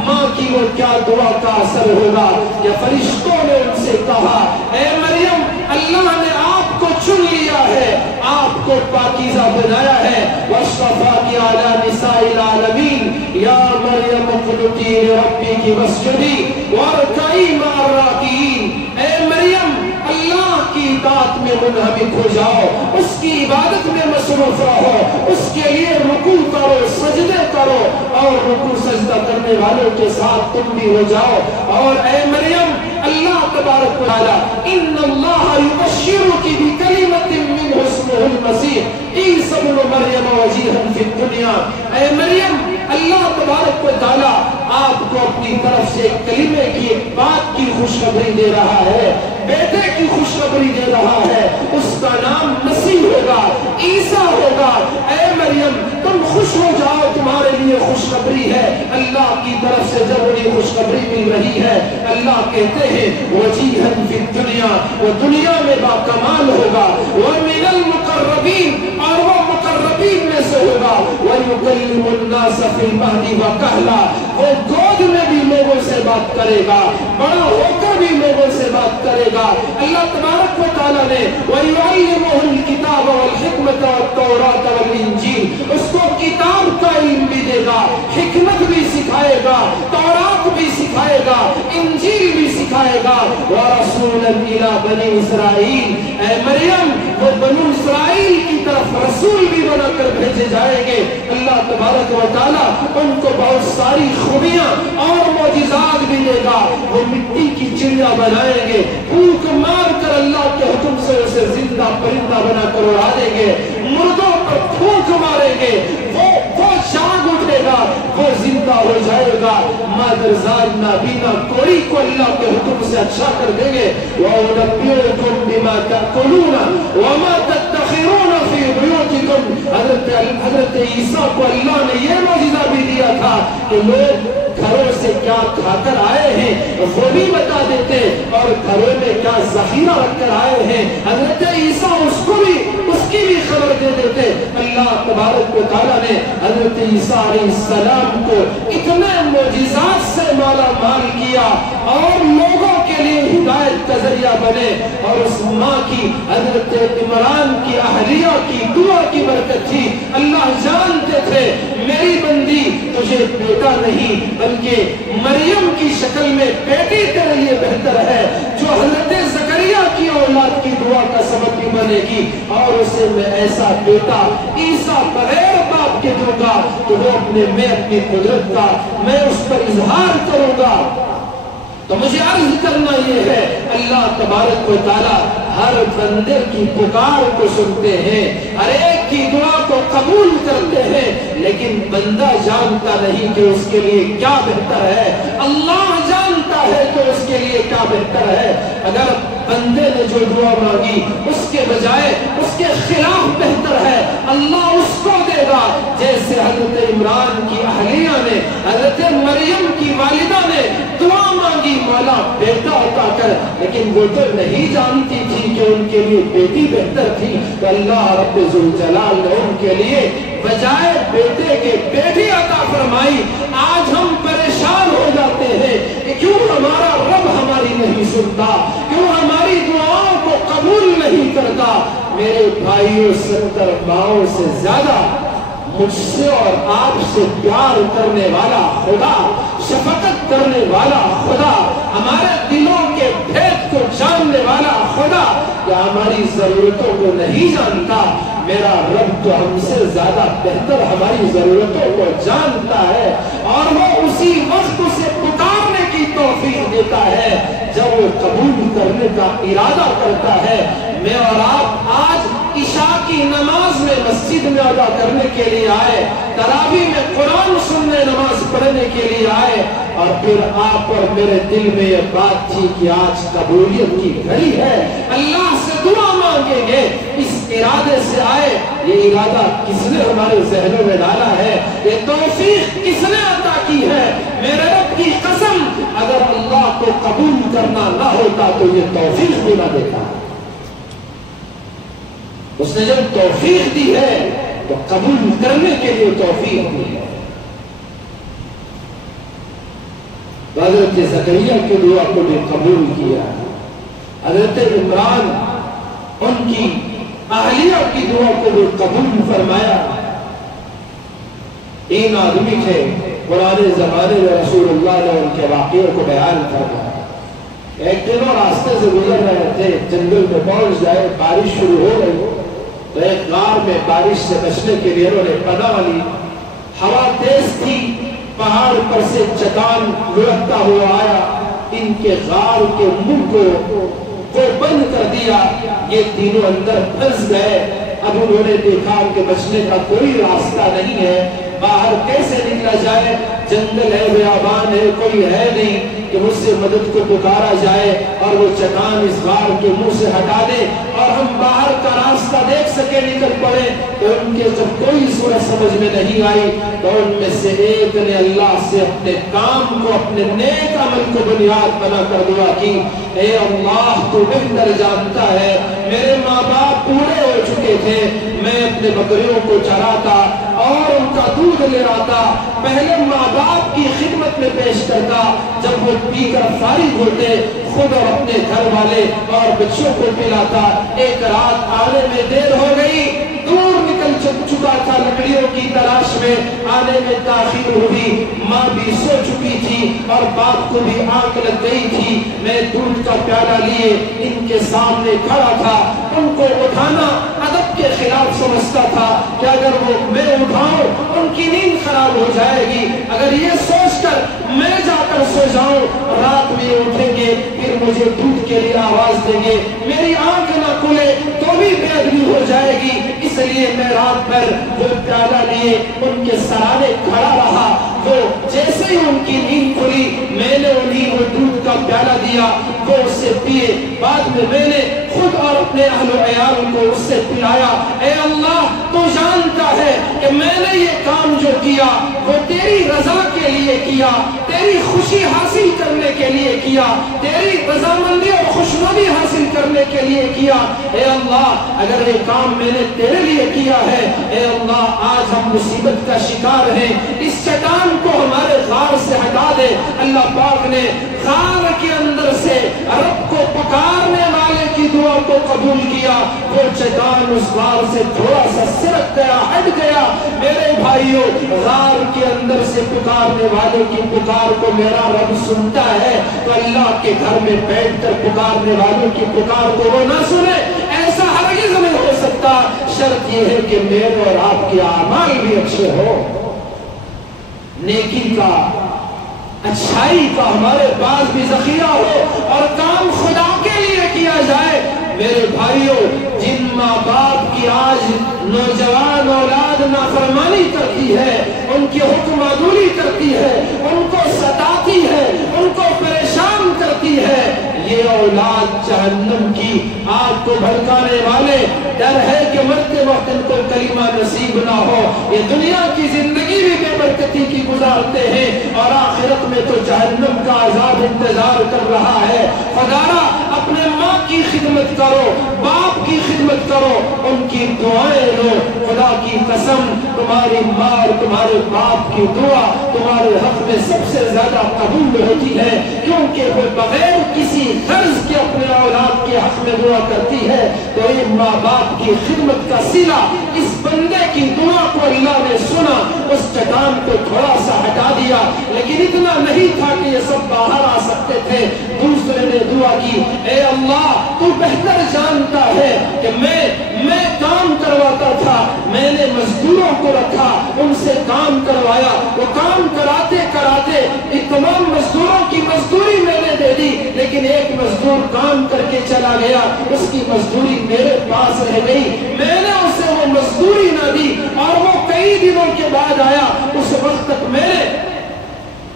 ماں کی وہ کیا دعا کا اثر ہوگا کہ فرشتوں نے ان سے کہا اے مریم اللہ نے آپ کو چن لیا ہے، آپ کو پاکیزہ بنایا ہے، وَاصْطَفَاكِ عَلَى نِسَاءِ الْعَالَمِينَ یا مریم اقْنُتِي لِرَبِّكِ وَاسْجُدِي وَارْكَعِي مَعَ الرَّاكِعِينَ، اے مریم اللہ کی اطاعت میں منہمک ہو جاؤ، اس کی عبادت میں مصروف رہو، اس کے لیے رکوع کرو، سجدے کرو اور رکوع سجدہ کرنے والوں کے ساتھ تم بھی ہو جاؤ۔ اور اے مریم اللہ تبارک و تعالی ان اللہ یبشرک بکلمۃ منہ اسمہ المسیح عیسی ابن مریم وجیہا فی الدنیا، اے مریم اللہ تبارک و تعالی آپ کو اپنی طرف سے کلمے کی ایک بات کی خوشخبری دے رہا ہے، بیٹے کی خوشخبری دے رہا ہے، اس کا نام مسیح ہوگا، عیسیٰ ہوگا۔ اے مریم تم خوش ہو جاؤ، تمہارے لیے خوشخبری ہے، اللہ کی طرف سے جب انہیں خوشخبری مل رہی ہے، اللہ کہتے ہیں وجیہاً فی الدنیا، وہ دنیا میں باکمال ہوگا، ومن المقربین اور وہ مقربین میں سے ہوگا، ویکلم الناس فی المہد وکہلا، وہ گود میں بھی لوگوں سے بات کرے گا، بڑا ہو کر بھی لوگوں سے بات کرے گا۔ اللہ تبارک و تعالیٰ نے وَيُعَلِّمُهُ الْكِتَابَ وَالْحِكْمَةَ وَالتَّوْرَاةَ وَالْإِنْجِيلَ، اس کو کتاب کا علم بھی دے گا، حکمت بھی سکھائے گا، تورات بھی سکھائے گا، انجیل بھی سکھائے گا۔ وَرَسُولًا إِلَىٰ بَنِي إِسْرَائِيلَ، اے مریم وہ بنو اسرائیل کی طرف رسول بھی بنا کر بھیجے جائیں گے۔ اللہ تبارک و تعالیٰ ان کو بہت ساری خوبیاں اور معجزات بھی دے گا، وہ مٹی کی چڑیا بنائیں گے، پھونک مار کر اللہ کے حکم سے اسے زندہ پرندہ بنا کر اڑا دیں گے، مردوں پر پھونک ماریں گے، وہ جاگ اٹھے گا، وہ زندہ ہو جائے گا، مادرزاد نابینا کوئی کو اللہ کے حکم سے اچھا کر دیں گے۔ وَأُنَبِّئُكُم بِمَا تَأْكُلُونَ وَمَا تَدَّخِرُونَ فِي بُيُوتِكُمْ، حضرت عیسیٰ کو اللہ نے یہ معجزہ بھی دیا تھا کہ لوگ گھروں سے کیا کھا کر آئے ہیں وہ بھی بتا دیتے اور گھروں میں کیا ذخیرہ رکھ کر آئے ہیں حضرت عیسیٰ اس کی بھی خبر دے دیتے۔ اللہ تبارک و تعالیٰ نے حضرت عیسیٰ علیہ السلام کو اتنے معجزات سے مالا مال کیا اور لوگوں کے لیے ہدایت کا ذریعہ بنے، اور اس ماں کی حضرت عمران کی اہلیہ کی دعا کی برکت تھی۔ اللہ جانتے تھے میری بندی تجھے بیٹا نہیں بلکہ مریم کی شکل میں بیٹی تیرے لیے بہتر ہے، جو حضرت زکریا کی اولاد کی دعا کا سبب بھی بنے گی، اور اسے میں ایسا بیٹا عیسیٰ بغیر باپ کے دوں گا تو وہ اپنی قدرت کا میں اس پر اظہار کروں گا۔ تو مجھے عرض کرنا یہ ہے اللہ تبارک و تعالیٰ ہر بندے کی پکار کو سنتے ہیں، ہر ایک کی دعا کو قبول کرتے ہیں، لیکن بندہ جانتا نہیں کہ اس کے لیے کیا بہتر ہے۔ اللہ جانتا ہے کہ اس کے لیے کیا بہتر ہے۔ اگر بندے نے جو دعا مانگی اس کے بجائے اس کے خلاف بہتر ہے، اللہ اس کو دے گا۔ جیسے حضرت عمران کی اہلیہ نے، حضرت مریم کی والدہ نے دعا مانگی مولا بیٹا عطا کر، لیکن وہ تو نہیں جانتی تھی کہ ان کے لیے بیٹی بہتر تھی، تو اللہ رب ذوالجلال نے ان کے لیے بجائے بیٹے کے بیٹی عطا فرمائی۔ آج ہم پریشان ہو جاتے ہیں کہ کیوں ہمارا رب ہماری نہیں سنتا، کیوں ہماری دعاؤں کو قبول نہیں کرتا۔ میرے بھائیوں، 70 ماؤں سے زیادہ مجھ سے اور آپ سے پیار کرنے والا خدا، شفقت کرنے والا خدا، ہمارے دلوں کے بھید کو جاننے والا خدا کیا ہماری ضرورتوں کو نہیں جانتا؟ میرا رب تو ہم سے زیادہ بہتر ہماری ضرورتوں کو جانتا ہے، اور وہ اسی وقت اسے پکارنے کی توفیق دیتا ہے جب وہ قبول کرنے کا ارادہ کرتا ہے۔ میں اور آپ آج عشاء کی نماز میں مسجد میں ادا کرنے کے لیے آئے، تراویح میں قرآن سننے نماز پڑھنے کے لیے آئے، اور پھر آپ اور میرے دل میں یہ بات تھی کہ آج قبولیت کی گھڑی ہے، اللہ سے دعا مانگیں گے، اس ارادے سے آئے۔ یہ ارادہ کس نے ہمارے ذہنوں میں ڈالا ہے؟ یہ توفیق کس نے عطا کی ہے؟ میرے رب کی قسم، اگر اللہ کو قبول کرنا نہ ہوتا تو یہ توفیق بھی نہ دیتا۔ اس نے جب توفیق دی ہے تو قبول کرنے کے لیے توفیق دی ہے۔ حضرت زکریا کی دعا کو بھی قبول کیا، حضرت عمران ان کی اہلیہ کی دعا کو بھی قبول فرمایا۔ تین آدمی تھے، پرانے زمانے میں رسول اللہ نے ان کے واقعوں کو بیان فرمایا۔ ایک دن وہ راستے سے گزر رہے تھے، جنگل میں پہنچ گئے، بارش شروع ہو گئی تو ایک غار میں بارش سے بچنے کے لیے انہوں نے پناہ لی۔ ہوا تیز تھی، پہاڑ پر سے چٹان لڑکتا ہوا آیا، ان کے غار کے منہ کو بند کر دیا، یہ تینوں اندر پھنس گئے۔ اب انہوں نے دیکھا کہ بچنے کا کوئی راستہ نہیں ہے، باہر کیسے نکلا جائے؟ جنگل ہے، بیابان ہے، کوئی ہے نہیں کہ مجھ سے مدد کو پکارا جائے اور وہ چٹان اس غار کے منہ سے ہٹا دے اور ہم باہر کا راستہ دیکھ سکے، نکل پڑے۔ تو ان کے جب کوئی صورت سمجھ میں نہیں آئی تو ان میں سے ایک نے اللہ سے اپنے کام کو، اپنے نیک عمل کو بنیاد بنا کر دعا کی، اے اللہ تو بہتر جانتا ہے، میرے ماں باپ بوڑھے ہو چکے تھے، میں اپنے بکریوں کو چراتا اور ان کا دودھ لے آتا، پہلے ماں باپ کی خدمت میں پیش کرتا، جب وہ پی کر فارغ ہوتے خود اور اپنے گھر والے اور بچوں کو پلاتا۔ ایک رات آنے میں دیر ہو گئی، دور نکل چکا تھا، لکڑیوں کی تلاش میں آنے میں تاخیر ہوئی، ماں بھی سو چکی تھی اور باپ کو بھی آنکھ لگ گئی تھی۔ میں دودھ کا پیالہ لیے ان کے سامنے کھڑا تھا، ان کو اٹھانا ادب کے خلاف سمجھتا تھا کہ اگر وہ میں اٹھاؤں ان کی نیند خراب ہو جائے گی، اگر یہ سوچ کر میں جا کر سو جاؤں رات میں اٹھیں گے پھر مجھے دودھ کے لیے آواز دیں گے، میری آنکھ نہ کھلے تو بھی بے ادبی ہو جائے گی، اس لیے میں رات بھر وہ پیالہ لیے ان کے سہارے کھڑا رہا۔ وہ جیسے ہی ان کی نیند کھلی میں نے انہیں وہ دودھ کا پیالہ دیا، وہ اس سے پیے، بعد میں نے خود اور اپنے اہل و عیال کو اس سے پلایا۔ اے اللہ تو جانتا ہے کہ میں نے یہ کام جو جو کیا وہ تیری رضا کے لیے کیا، تیری خوشی حاصل کرنے کے لیے کیا، تیری رضامندی اور خوشنودی حاصل کرنے کے لیے کیا۔ اے اللہ اگر یہ کام میں نے تیرے لیے کیا ہے، اے اللہ آج ہم مصیبت کا شکار ہیں، اس چٹان کو ہمارے غار سے ہٹا دے۔ اللہ پاک نے غار کے اندر سے رب کو پکارنے والے کی دعا کو قبول کیا، وہ چٹان اس غار سے تھوڑا سا سرک گیا، ہٹ گیا۔ میرے بھائیوں، غار کے اندر سے پکارنے والے کی پکار کو میرا رب سنتا ہے، تو اللہ کے گھر میں بیٹھ کر پکارنے والوں کی پکار کو وہ نہ سنے، ایسا ہرگز نہیں ہو سکتا۔ شرط یہ ہے کہ میرے اور آپ کے اعمال بھی اچھے ہو، نیکی کا، اچھائی کا ہمارے پاس بھی ذخیرہ ہو اور کام خدا کے لیے کیا جائے۔ میرے بھائیوں، جن ماں باپ کی آج نوجوان اولاد نافرمانی کرتی ہے، ان کی حکم عدولی کرتی ہے، ان کو ستاتی ہے، ان کو پریشان کرتی ہے، یہ اولاد جہنم کی آگ کو بھڑکانے والے۔ ڈر ہے کہ مرتے وقت ان کو کلمہ نصیب نہ ہو، یہ دنیا کی زندگی بھی بے برکتی کی گزارتے ہیں اور آخرت میں تو جہنم کا عذاب انتظار کر رہا ہے۔ خدارا اپنے ماں کی خدمت کرو، باپ کی خدمت کرو، ان کی دعائیں لو۔ خدا کی قسم تمہاری ماں اور تمہارے باپ کی دعا تمہارے حق میں سب سے زیادہ قبول ہوتی ہے، کیونکہ وہ بغیر کسی غرض کے اپنے اولاد کے حق میں دعا کرتی ہے۔ تو ان ماں باپ کی خدمت کا صلہ، اس بندے کی دعا کو اللہ نے سنا، اس چٹان کو تھوڑا سا ہٹا دیا، لیکن اتنا نہیں تھا کہ یہ سب باہر آ سکتے تھے۔ دوسرے نے دعا کی، اے اللہ تو بہتر جانتا ہے کہ میں کام کرواتا تھا، میں نے مزدوروں کو رکھا، ان سے کام کروایا، وہ کام کراتے کراتے ایک تمام مزدوروں کی مزدوری میں نے دے دی، لیکن ایک مزدور کام کر کے چلا گیا، اس کی مزدوری میرے پاس رہ گئی، میں نے اسے وہ مزدوری نہ دی اور وہ کئی دنوں کے بعد آیا، اس وقت تک میں نے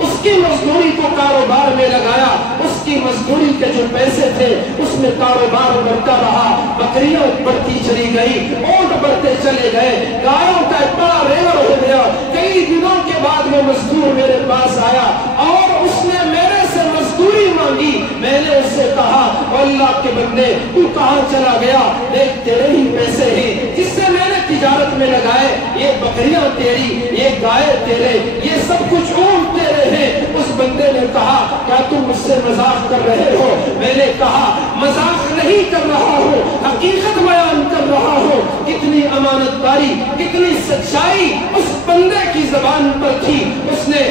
اس کی مزدوری کو کاروبار میں لگایا، اس کی مزدوری کے جو پیسے تھے اس میں کاروبار بڑھتا رہا، بکریاں بڑھتی چلی گئی، اونٹ بڑھتے چلے گئے، گایوں کا ایک بڑا ریور ہو گیا۔ کئی دنوں کے بعد وہ مزدور میرے پاس آیا اور اس نے میرے سے مزدوری مانگی۔ میں نے اس سے کہا، اللہ کے بندے تو کہاں چلا گیا؟ دیکھ تیرے ہی پیسے ہیں جس سے میں نے تجارت میں لگائے، یہ بکریاں تیری، یہ گائے تیرے، یہ سب کچھ اونٹ تیرے ہیں۔ اس بندے نے کہا، کیا تم مجھ سے مذاق کر رہے ہو؟ میں نے کہا، مذاق نہیں کر رہا ہوں، حقیقت بیان کر رہا ہوں۔ کتنی امانت داری، کتنی سچائی اس بندے کی زبان پر تھی۔ اس نے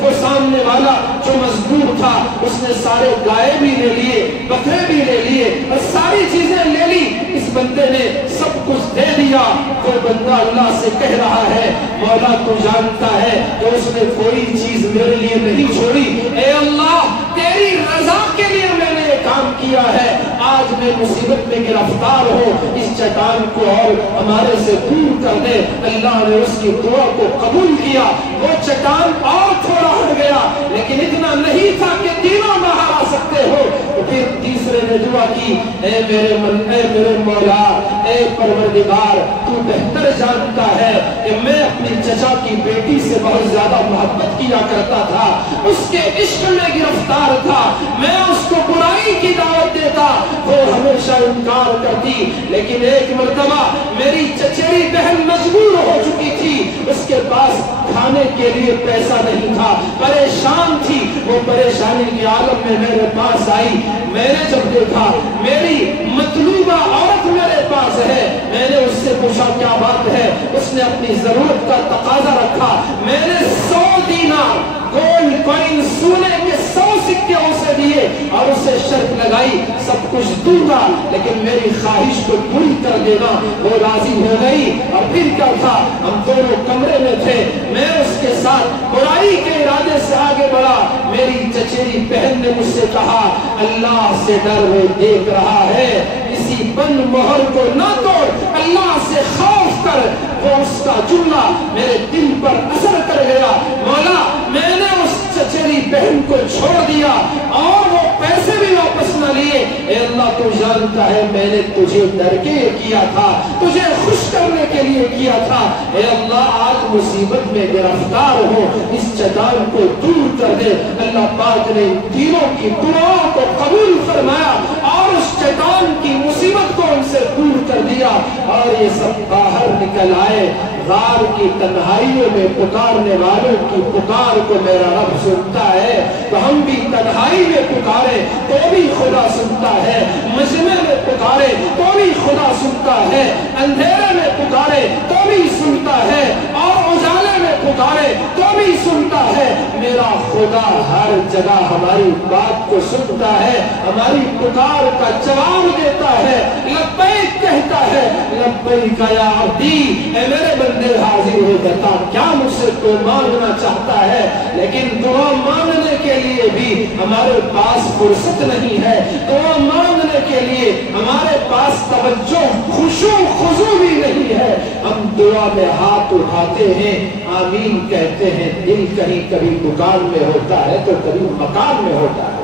وہ سامنے والا جو مزدور تھا، اس نے سارے گائے بھی لے لیے، بکرے بھی لے لیے اور ساری چیزیں لے لی۔ اس بندے نے سب کچھ دے دیا۔ وہ بندہ اللہ سے کہہ رہا ہے، مولا تو جانتا ہے کہ اس نے کوئی چیز میرے لیے نہیں چھوڑی، اے اللہ تیری رضا کے لیے میں نے یہ کام کیا ہے، آج میں مصیبت میں گرفتار ہوں، اس چٹان کو اور ہمارے سے دور کر دے۔ اللہ نے اس کی دعا کو قبول کیا، وہ چٹان اور تھوڑا ہٹ گیا، لیکن اتنا نہیں تھا کہ تینوں باہر آ سکتے ہو۔ پھر تیسرے نے دعا کی، اے میرے مولا، اے پروردگار، تو بہتر جانتا ہے کہ میں اپنی چچا کی بیٹی سے بہت زیادہ محبت کیا کرتا تھا، اس کے عشق میں گرفتار تھا، میں اس کو برائی کی دعوت دیتا، وہ ہمیشہ انکار کرتی، لیکن ایک مرتبہ میری چچیری بہن مجبور ہو چکی تھی، اس کے پاس کھانے کے لیے پیسہ نہیں تھا، پریشان تھی، وہ پریشانی کے عالم میں میرے پاس آئی۔ میں نے جب دیکھا میری مطلوبہ عورت میرے پاس ہے، میں نے اس سے پوچھا کیا بات ہے؟ اس نے اپنی ضرورت کا تقاضا رکھا، میں نے 100 دینار گولڈ کوئن سونے کے 100 سکے اسے دیے اور اسے شرط لگائی، سب کچھ دوں گا لیکن میری خواہش کو پوری کر دینا۔ وہ راضی ہو گئی اور پھر کیا تھا، ہم دونوں کمرے میں تھے، میں اس کے ساتھ برائی کے ارادے سے آگے بڑھا۔ میری چچیری بہن نے مجھ سے کہا، اللہ سے ڈر، وہ دیکھ رہا ہے، کسی بند مہر کو نہ توڑ، اللہ سے خوف کر۔ وہ اس کا جملہ میرے دل پر اثر کر گیا۔ مولا میں نے اس چچیری بہن کو چھوڑ دیا اور وہ پیسے بھی واپس نہ لیے، اے اللہ تو جانتا ہے میں نے تجھے ڈر کے کیا تھا، تجھے خوش کرنے کے لیے لیے کیا تھا، اے اللہ آج مصیبت میں گرفتار ہو، اس چٹان کو دور کر دے۔ اللہ پاک نے ان تینوں کی دعاؤں کو قبول فرمایا اور اس چٹان کی مصیبت کو ان سے دور کر دیا، اور یہ سب باہر نکل آئے۔ غار کی تنہائیوں میں پکارنے والوں کی پکار کو میرا رب سنتا ہے، تو ہم بھی تنہائی میں پکارے تو بھی خدا سنتا ہے، مجمع میں پکارے تو بھی خدا سنتا ہے، اندھیرے میں پکارے تو بھی سنتا ہے، اور اجالے میں پکارے تو بھی سنتا ہے۔ میرا خدا ہر جگہ ہماری بات کو سنتا ہے، ہماری پکار کا جواب دیتا ہے، لبیک کہتا ہے، لبیک یا عبدی، اے میرے بندے حاضر ہو، بتا کیا مجھ سے تو مانگنا چاہتا ہے۔ لیکن دعا مانگنے کے لیے بھی ہمارے پاس فرصت نہیں ہے، دعا مانگنے کے لیے ہمارے پاس توجہ خشوع خضوع بھی نہیں ہے۔ ہم دعا میں ہاتھ اٹھاتے ہیں، آمین کہتے ہیں، دل کہیں کبھی دکان میں ہوتا ہے تو کبھی مکان میں ہوتا ہے۔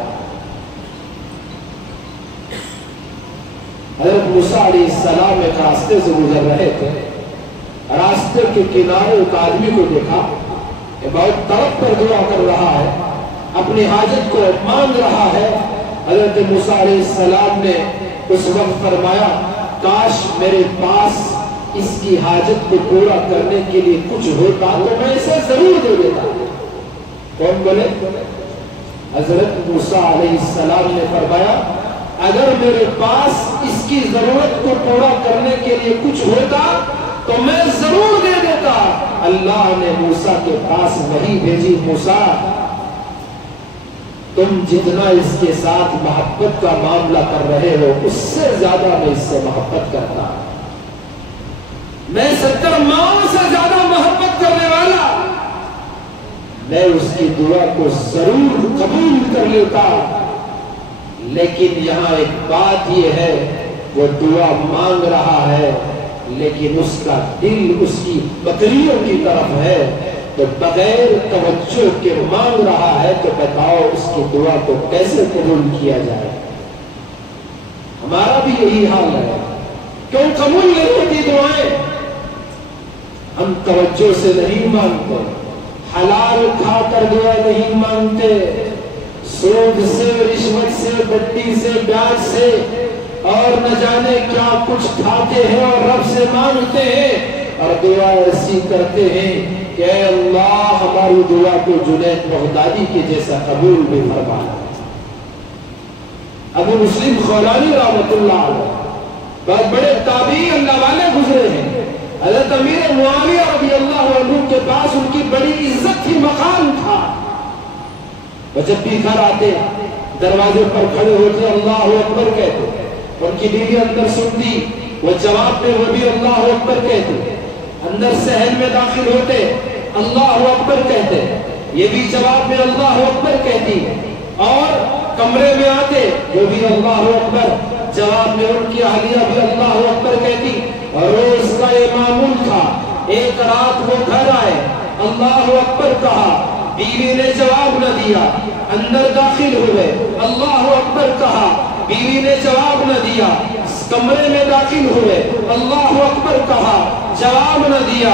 حضرت موسیٰ علیہ السلام ایک راستے سے گزر رہے تھے، راستے کے کنارے ایک آدمی کو دیکھا کہ بہت تڑپ کر دعا کر رہا ہے، اپنی حاجت کو مانگ رہا ہے۔ حضرت موسیٰ علیہ السلام نے اس وقت فرمایا، کاش میرے پاس اس کی حاجت کو پورا کرنے کے لیے کچھ ہوتا تو میں اسے ضرور دے دیتا۔ کون بولے؟ حضرت موسیٰ علیہ السلام نے فرمایا، اگر میرے پاس اس کی ضرورت کو پورا کرنے کے لیے کچھ ہوتا تو میں ضرور دے دیتا۔ اللہ نے موسیٰ کے پاس وحی بھیجی، موسیٰ تم جتنا اس کے ساتھ محبت کا معاملہ کر رہے ہو اس سے زیادہ میں اس سے محبت کرتا، میں 70 ماؤں سے زیادہ محبت کرنے والا، میں اس کی دعا کو ضرور قبول کر لیتا۔ لیکن یہاں ایک بات یہ ہے، وہ دعا مانگ رہا ہے لیکن اس کا دل اس کی بکریوں کی طرف ہے، تو بغیر توجہ کے مانگ رہا ہے، تو بتاؤ اس کی دعا کو کیسے قبول کیا جائے؟ ہمارا بھی یہی حال ہے، کیوں قبول نہیں ہوتی دعائیں؟ ہم توجہ سے نہیں مانگتے، حلال کھا کر دعا نہیں مانگتے، سود سے، رشوت سے، بٹی سے، بیاج سے اور نہ جانے کیا کچھ کھاتے ہیں اور رب سے مانگتے ہیں، اور دعا ایسی کرتے ہیں کہ اے اللہ ہماری دعا کو جنید بغدادی کے جیسا قبول بھی فرما۔ ابو مسلم خولانی رحمۃ اللہ علیہ بہت بڑے تابعی اللہ والے گزرے ہیں، حضرت امیر معاویہ رضی اللہ عنہ کے پاس ان کی بڑی عزت تھی، مقام تھا۔ وہ جب بھی گھر آتے دروازے پر کھڑے ہوتے اللہ اکبر کہتے، ان کی بیوی اندر سنتی، وہ جواب میں وہ بھی اللہ اکبر کہتے، اندر صحن میں داخل ہوتے اللہ اکبر کہتے، یہ بھی جواب میں اللہ اکبر کہتی، اور کمرے میں آتے وہ بھی اللہ اکبر، جواب میں ان کی اہلیہ بھی اللہ اکبر کہتی، اور روز کا یہ معمول تھا۔ ایک رات وہ گھر آئے، اللہ اکبر کہا، بیوی نے جواب نہ دیا، اندر داخل ہوئے، اللہ اکبر کہا، بیوی نے جواب نہ دیا، کمرے میں داخل ہوئے، اللہ اکبر کہا، جواب نہ دیا۔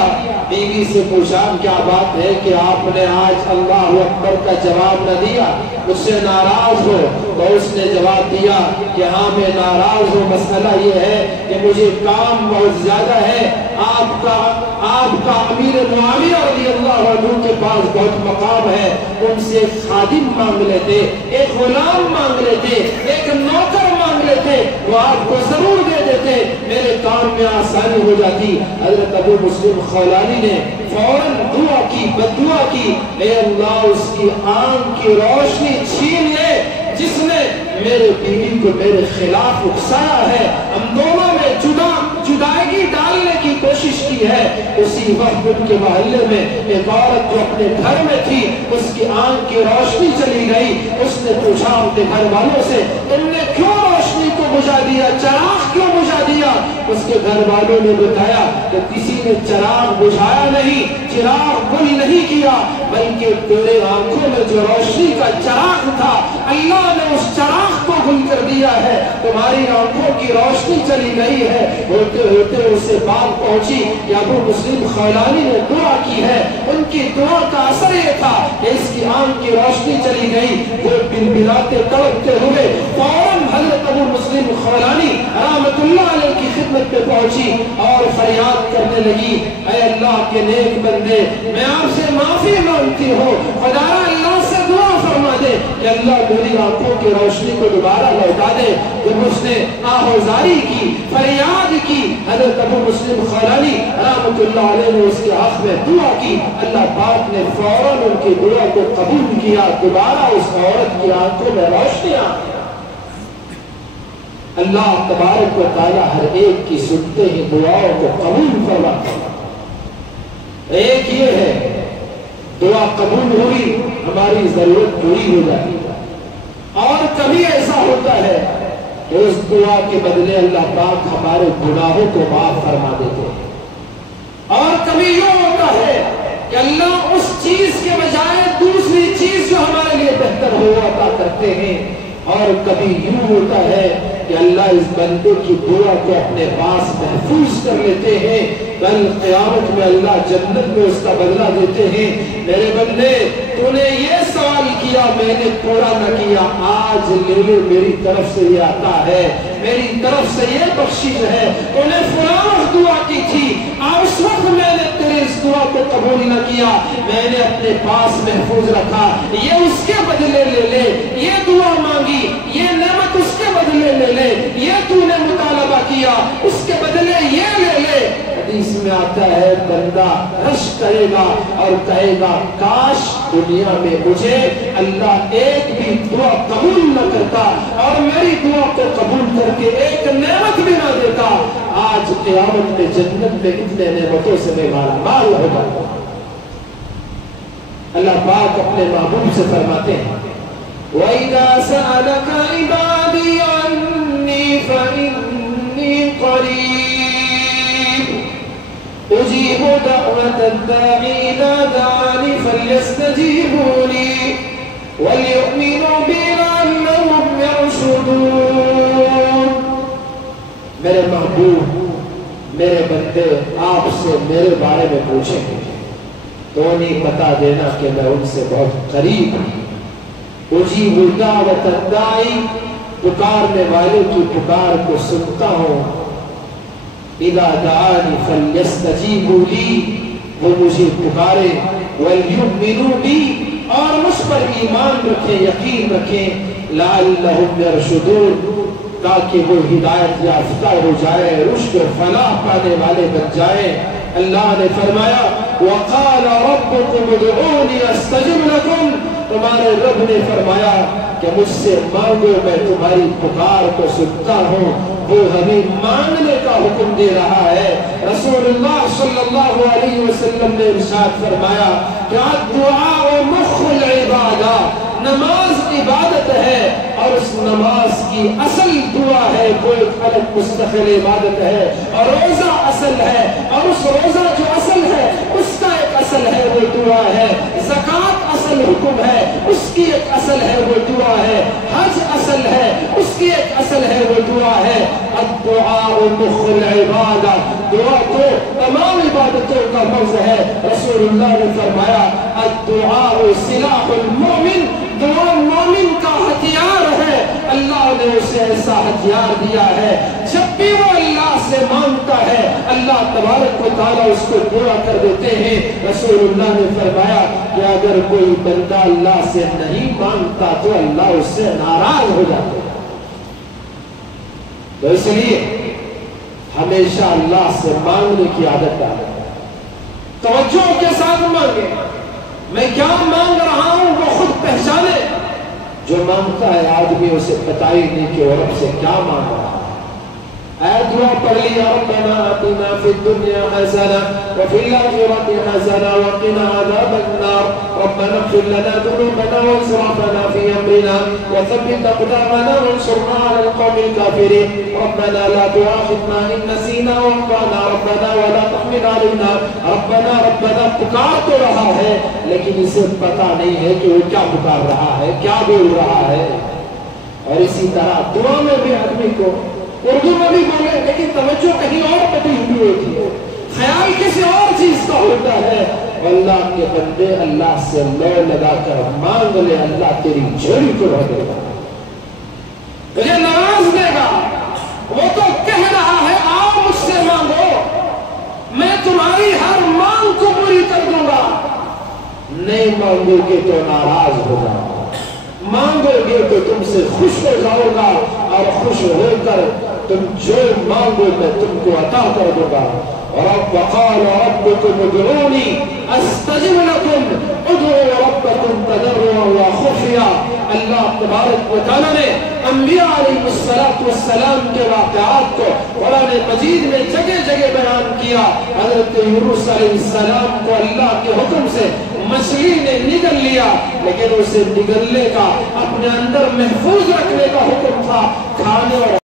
بیوی سے پوچھا کیا بات ہے کہ آپ نے آج اللہ اکبر کا جواب نہ دیا، مجھ سے ناراض ہو؟ تو اس نے جواب دیا کہ ہاں میں ناراض ہوں، مسئلہ یہ ہے کہ مجھے کام بہت زیادہ ہے، آپ کا امیر معاویہ رضی اللہ عنہ کے پاس بہت مقام ہے، ان سے خادم مانگ لیتے، ایک غلام مانگ لیتے، ایک نوکر مانگ لیتے، وہ آپ کو ضرور دے دیتے، میرے کام میں آسانی ہو جاتی۔ حضرت ابو مسلم خولانی نے فوراً دعا کی، بددعا کی، اے اللہ اس کی آنکھ کی روشنی چھین لے جس نے میرے بیوی کو میرے خلاف اکسایا ہے، ہم دونوں میں جدائیگی ڈالنے کی کوشش کی ہے۔ اسی وقت ان کے محلے میں ایک عورت جو اپنے گھر میں تھی، اس کی آنکھ کی روشنی چلی گئی، اس نے پوچھا اپنے گھر والوں سے، تم نے کیوں روشنی کو بجھا دیا، چراغ کیوں بجھا دیا؟ اس کے گھر والوں نے بتایا کہ کسی نے چراغ بجھایا نہیں، چراغ گل نہیں کیا، بلکہ تیرے آنکھوں میں جو روشنی کا چراغ تھا اللہ نے اس چراغ کو گل کر دیا ہے، تمہاری آنکھوں کی روشنی چلی گئی ہے۔ ہوتے ہوتے اسے بات پہنچی کہ ابو مسلم خولانی نے دعا کی ہے، ان کی دعا کا اثر یہ تھا کہ اس کی آنکھ کی روشنی چلی گئی۔ وہ بلبلاتے تڑپتے ہوئے فوراً حضرت ابو مسلم خولانی رحمت اللہ علیہ کی خدمت پہ پہنچی اور فریاد کرنے لگی، اے اللہ کے نیک بندے، میں آپ سے معافی مانگتی ہوں، خدا اللہ سے دعا فرما دے کہ اللہ میری آنکھوں کی روشنی کو دوبارہ لوٹا دے۔ جب اس نے آہوزاری کی، فریاد کی، حضرت ابو مسلم خولانی رحمت اللہ علیہ نے اس کے حق میں دعا کی، اللہ پاک نے فوراً ان کی دعا کو قبول کیا، دوبارہ اس عورت کی آنکھوں میں روشنی آ گئی۔ اللہ تبارک و تعالی ہر ایک کی سنتے ہی دعاؤں کو قبول فرماتا ہے۔ ایک یہ ہے دعا قبول ہوئی، ہماری ضرورت پوری ہو جاتی ہے، اور کبھی ایسا ہوتا ہے کہ اس دعا کے بدلے اللہ پاک ہمارے گناہوں کو معاف فرما دیتے ہیں، اور کبھی یوں ہوتا ہے کہ اللہ اس چیز کے بجائے دوسری چیز جو ہمارے لیے بہتر ہو عطا کرتے ہیں، اور کبھی یوں ہوتا ہے کہ اللہ اس بندے کی دعا کو اپنے پاس محفوظ کر لیتے ہیں، کل قیامت میں اللہ جنت میں اس کا بدلہ دیتے ہیں۔ میرے بندے، تو نے یہ سوال کیا، میں نے پورا نہ کیا، آج لے لے، میری طرف سے یہ آتا ہے، میری طرف سے یہ بخشش ہے، تو نے فلاں دعا کی تھی، اس وقت میں نے تیرے اس دعا کو قبول نہ کیا، میں نے اپنے پاس محفوظ رکھا، یہ اس کے بدلے لے لے، یہ دعا مانگی، یہ نعمت اس کے بدلے لے لے، یہ تو نے مطالبہ کیا، اس کے بدلے یہ لے لے۔ حدیث میں آتا ہے بندہ رش کرے گا اور کہے گا کاش دنیا میں مجھے اللہ ایک بھی دعا قبول نہ کرتا اور میری دعا کو قبول کر کے ایک نعمت بھی نہ دیتا، آج قیامت میں جنت میں اتنے نعمتوں سے میں مالا مال ہوگا۔ اللہ پاک اپنے محبوب سے فرماتے ہیں وَإِذَا سَأَلَكَ عِبَادِي عَنِّي فَإِنِّي قَرِيبٌ أُجِيبُ دَعْوَةَ الدَّاعِ إِذَا دَعَانِ فَلْيَسْتَجِيبُوا لِي وَلْيُؤْمِنُوا بِي لَعَلَّهُمْ يَرْشُدُونَ۔ میرے محبوب، میرے بندے آپ سے میرے بارے میں پوچھیں گے تو نہیں بتا دینا کہ میں ان سے بہت قریب ہوں۔ اجیب دعوت الداعی، پکارنے والے کی پکار کو سنتا ہوں، اذا دعانی فلیستجیبوا لی، وہ مجھے پکارے، ولیؤمنوا بی، اور مجھ پر ایمان رکھیں، یقین رکھیں، لعلہم یرشدون، تاکہ وہ ہدایت یافتہ ہو جائے، رشد و فلاح پانے والے بن جائیں۔ اللہ نے فرمایا وَقَالَ رَبُّكُمُ ادْعُونِي أَسْتَجِبْ لَكُمْ، تمہارے رب نے فرمایا کہ مجھ سے مانگو، میں تمہاری پکار کو سنتا ہوں۔ وہ ہمیں مانگنے کا حکم دے رہا ہے۔ رسول اللہ صلی اللہ علیہ وسلم نے ارشاد فرمایا کہ الدعاء مخ العبادہ، نماز عبادت ہے، اور اس نماز کی اصل دعا ہے، کوئی الگ مستقل عبادت ہے، اور روزہ اصل ہے، اور اس روزہ جو اصل ہے اس کا ایک اصل ہے وہ دعا ہے، زکوٰۃ اصل حکم ہے، اس کی ایک اصل ہے وہ دعا ہے، حج اصل ہے، اس کی ایک اصل ہے وہ دعا ہے۔ الدعاء مخ العبادہ، دعا تو تمام عبادتوں کا مغز ہے۔ رسول اللہ نے فرمایا الدعاء سلاح المؤمن، دعا مومن کا ہتھیار ہے، اللہ نے اسے ایسا ہتھیار دیا ہے، جب بھی وہ اللہ سے مانگتا ہے اللہ تبارک و تعالیٰ اس کو پورا کر دیتے ہیں۔ رسول اللہ نے فرمایا کہ اگر کوئی بندہ اللہ سے نہیں مانگتا تو اللہ اس سے ناراض ہو جاتا ہے۔ تو اس لیے ہمیشہ اللہ سے مانگنے کی عادت ڈالیں، توجہ کے ساتھ مانگیں، میں کیا مانگ رہا ہوں وہ خود پہچانے۔ جو مانگتا ہے آدمی اسے پتہ ہی نہیں کہ وہ رب سے کیا مانگ رہا ہے۔ دعا پڑھ لی ربنا آتنا فی الدنیا حسنہ وفی الآخرۃ حسنہ وقنا عذاب النار ربنا اغفر لنا ذنوبنا واسرافنا فی امرنا وثبت اقدامنا وانصرنا على القوم الكافرين ربنا لا تؤاخذنا ان نسینا واخطأنا ربنا ولا تحمل علينا ربنا پکار تو رہا ہے لیکن اسے پتا نہیں ہے کہ وہ کیا پکار رہا ہے کیا بول رہا ہے. اور اسی طرح دعا میں بھی آدمی کو اردو میں بھی بولے لیکن توجہ کہیں اور پٹی ہوئی ہوتی ہے, خیال کسی اور چیز کا ہوتا ہے. اللہ کے بندے اللہ سے لو لگا کر مانگ لے, اللہ تیری جھولی کو بھر دے گا, تجھے نواز دے گا. وہ تو کہہ رہا ہے آؤ مجھ سے مانگو, میں تمہاری ہر مانگ کو پوری کر دوں گا. نہیں مانگو گے تو ناراض ہو جاؤ گا, مانگو گے تو تم سے خوش ہو جاؤ گا, اور خوش ہو کر تم جو مانگو میں تم کو عطا کر دوں گا. وقال ربكم ادعوني استجب لكم ادعوا ربكم تضرعا وخفيا. اللہ تبارک و تعالیٰ نے انبیاء علیہ السلام کے واقعات کو قرآن مجید میں جگہ جگہ بیان کیا. حضرت یونس علیہ السلام کو اللہ کے حکم سے مچھلی نے نگل لیا, لیکن اسے نگلنے کا اپنے اندر محفوظ رکھنے کا حکم تھا. کھانے اور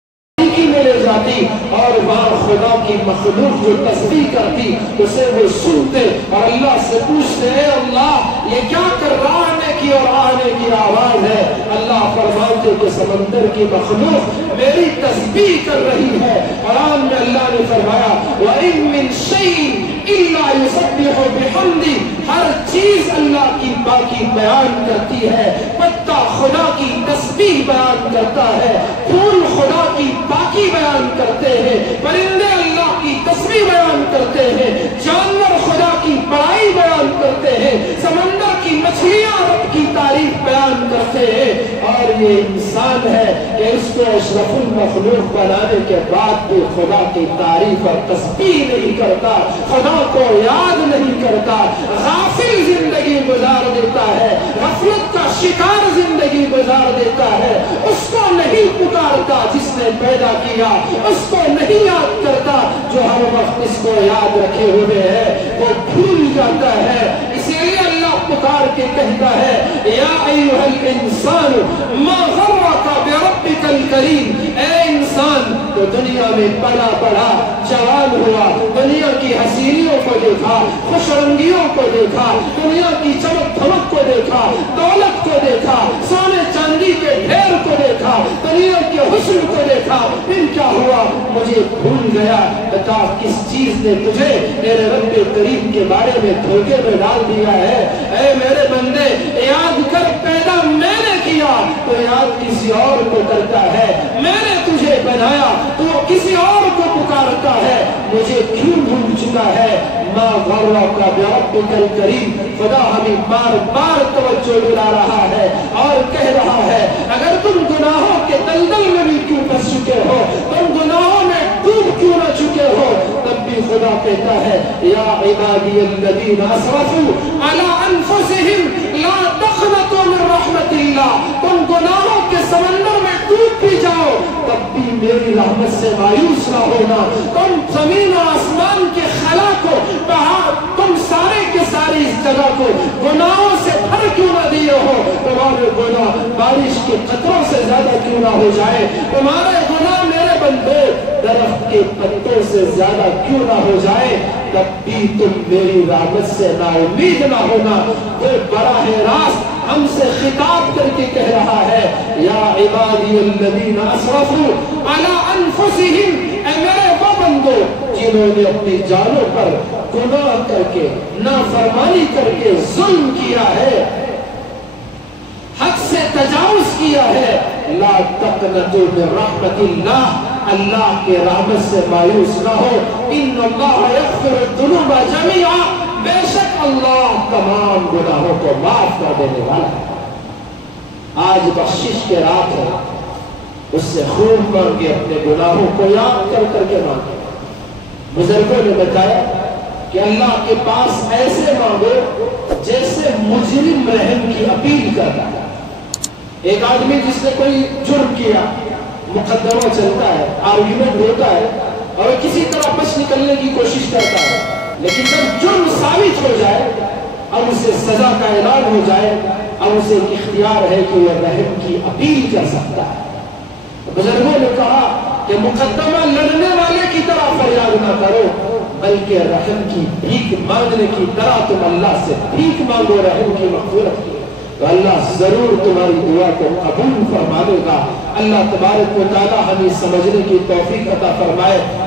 میں لے جاتی اور وہاں خدا کی مخلوق جو تسبیح کرتی اسے وہ سنتے اور اللہ سے پوچھتے ہیں اللہ یہ کیا کر رہا ہے کی اور آنے کی آواز ہے. اللہ فرماتے کہ سمندر کی مخلوق میری تسبیح کر رہی ہے. قرآن میں اللہ نے فرمایا وَإِن مِّن شَيْءٍ إِلَّا يُسَبِّحُ بِحَمْدِهِ, ہر چیز اللہ کی پاکی بیان کرتی ہے. پتا خدا کی تسبیح بیان کرتا ہے, پھول خدا کی پاکی بیان کرتے ہیں, پرندے اللہ کی تسبیح بیان کرتے ہیں, جانور خدا کی بڑائی بیان کرتے ہیں, سمندر کی مچھلیاں رب کی تعریف بیان کرتے ہیں. اور یہ انسان ہے کہ اس کو اشرف المخلوق بنانے کے بعد بھی خدا کی تعریف اور تسبیح نہیں کرتا, خدا کو یاد نہیں کرتا, غافل زندگی گزار دیتا ہے, غفلت کا شکار زندگی گزار دیتا ہے. اس کو نہیں پکارتا جس نے پیدا کیا, اس کو نہیں یاد کرتا جو ہر وقت اس کو یاد رکھے ہوئے ہے, وہ بھول جاتا ہے. اسی لیے اللہ پکار کے کہتا ہے یا ایھا الانسان ما غرک بربک الکریم, اے انسان تو دنیا میں پلا پڑا جوان ہوا, دنیا کی حسینیوں کو دیکھا, خوش رنگیوں کو دیکھا, دنیا کی چمک دھمک کو دیکھا, دولت کو دیکھا, سونے چاندی کے ڈھیر کو دیکھا, دنیا کے حسن کو دیکھا, پھر کیا ہوا مجھے بھول گیا. بتا کس چیز نے تجھے میرے رب کریم کے بارے میں دھوکے میں ڈال دیا ہے. اے میرے بندے یاد کر پیدا میں نے کیا تو یاد کسی اور کو کرتا ہے, میں نے تجھے بنایا تو کسی اور کو پکارتا ہے, مجھے کیوں بھول چکا ہے. ما غرک بربک الکریم, خدا ہمیں بار بار توجہ دلا رہا ہے اور کہہ رہا ہے اگر تم گناہوں کے دلدل میں بھی کیوں پھنس چکے ہو, تم گناہوں میں ڈوب کیوں نہ چکے ہو, تب بھی خدا کہتا ہے یا عبادی الذین اسرفوا علی انفسہم لا تقنطوا من رحمت اللہ, تم گناہوں کے سمندر میں ڈوب بھی جاؤ تب بھی میری رحمت سے مایوس نہ ہونا. تم زمین و آسمان کے خلا کو تم سارے کے سارے اس جگہ کو گناہوں سے بھر کیوں نہ دیے ہو, تمہارے گناہ بارش کے قطروں سے زیادہ کیوں نہ ہو جائے, تمہارے گناہ میرے بندے درخت کے پتوں سے زیادہ کیوں نہ ہو جائے, تب بھی تم میری رحمت سے نا امید نہ ہونا. وہ براہ راست ہم سے خطاب کر کے کہہ رہا ہے یا عبادی الذین اسرفوا علی انفسہم, اے میرے وہ بندو جنہوں نے اپنی جانوں پر گناہ کر کے نافرمانی کر کے ظلم کیا ہے, حد سے تجاوز کیا ہے, لا تقنطوا من رحمت اللہ, اللہ کے رحمت سے مایوس نہ ہو. ان اللہ یغفر الذنوب جميعا, بے شک اللہ تمام گناہوں کو معاف کر دینے والا ہے. آج بخشش کے رات ہے, اس سے خوب مانگے, اپنے گناہوں کو یاد کر کر کے مانگے. بزرگوں نے بتایا کہ اللہ کے پاس ایسے مانگو جیسے مجرم رحم کی اپیل کرتا ہے. ایک آدمی جس نے کوئی جرم کیا, مقدمہ چلتا ہے, آرگیومنٹ ہوتا ہے, اور کسی طرح بچ نکلنے کی کوشش کرتا ہے، لیکن جب جرم ثابت ہو جائے، اب اسے سزا کا اعلان ہو جائے، اب اسے اختیار ہے کہ وہ رحم کی اپیل کر سکتا ہے۔ بزرگوں نے کہا کہ مقدمہ لڑنے والے کی طرح فریاد نہ کرو، بلکہ رحم کی بھیک مانگنے کی طرح تم اللہ سے بھیک مانگو رحم کی مغفرت کی، تو اللہ ضرور تمہاری دعا کو قبول فرما دے گا۔ اللہ تبارک و تعالی ہمیں سمجھنے کی توفیق عطا فرمائے۔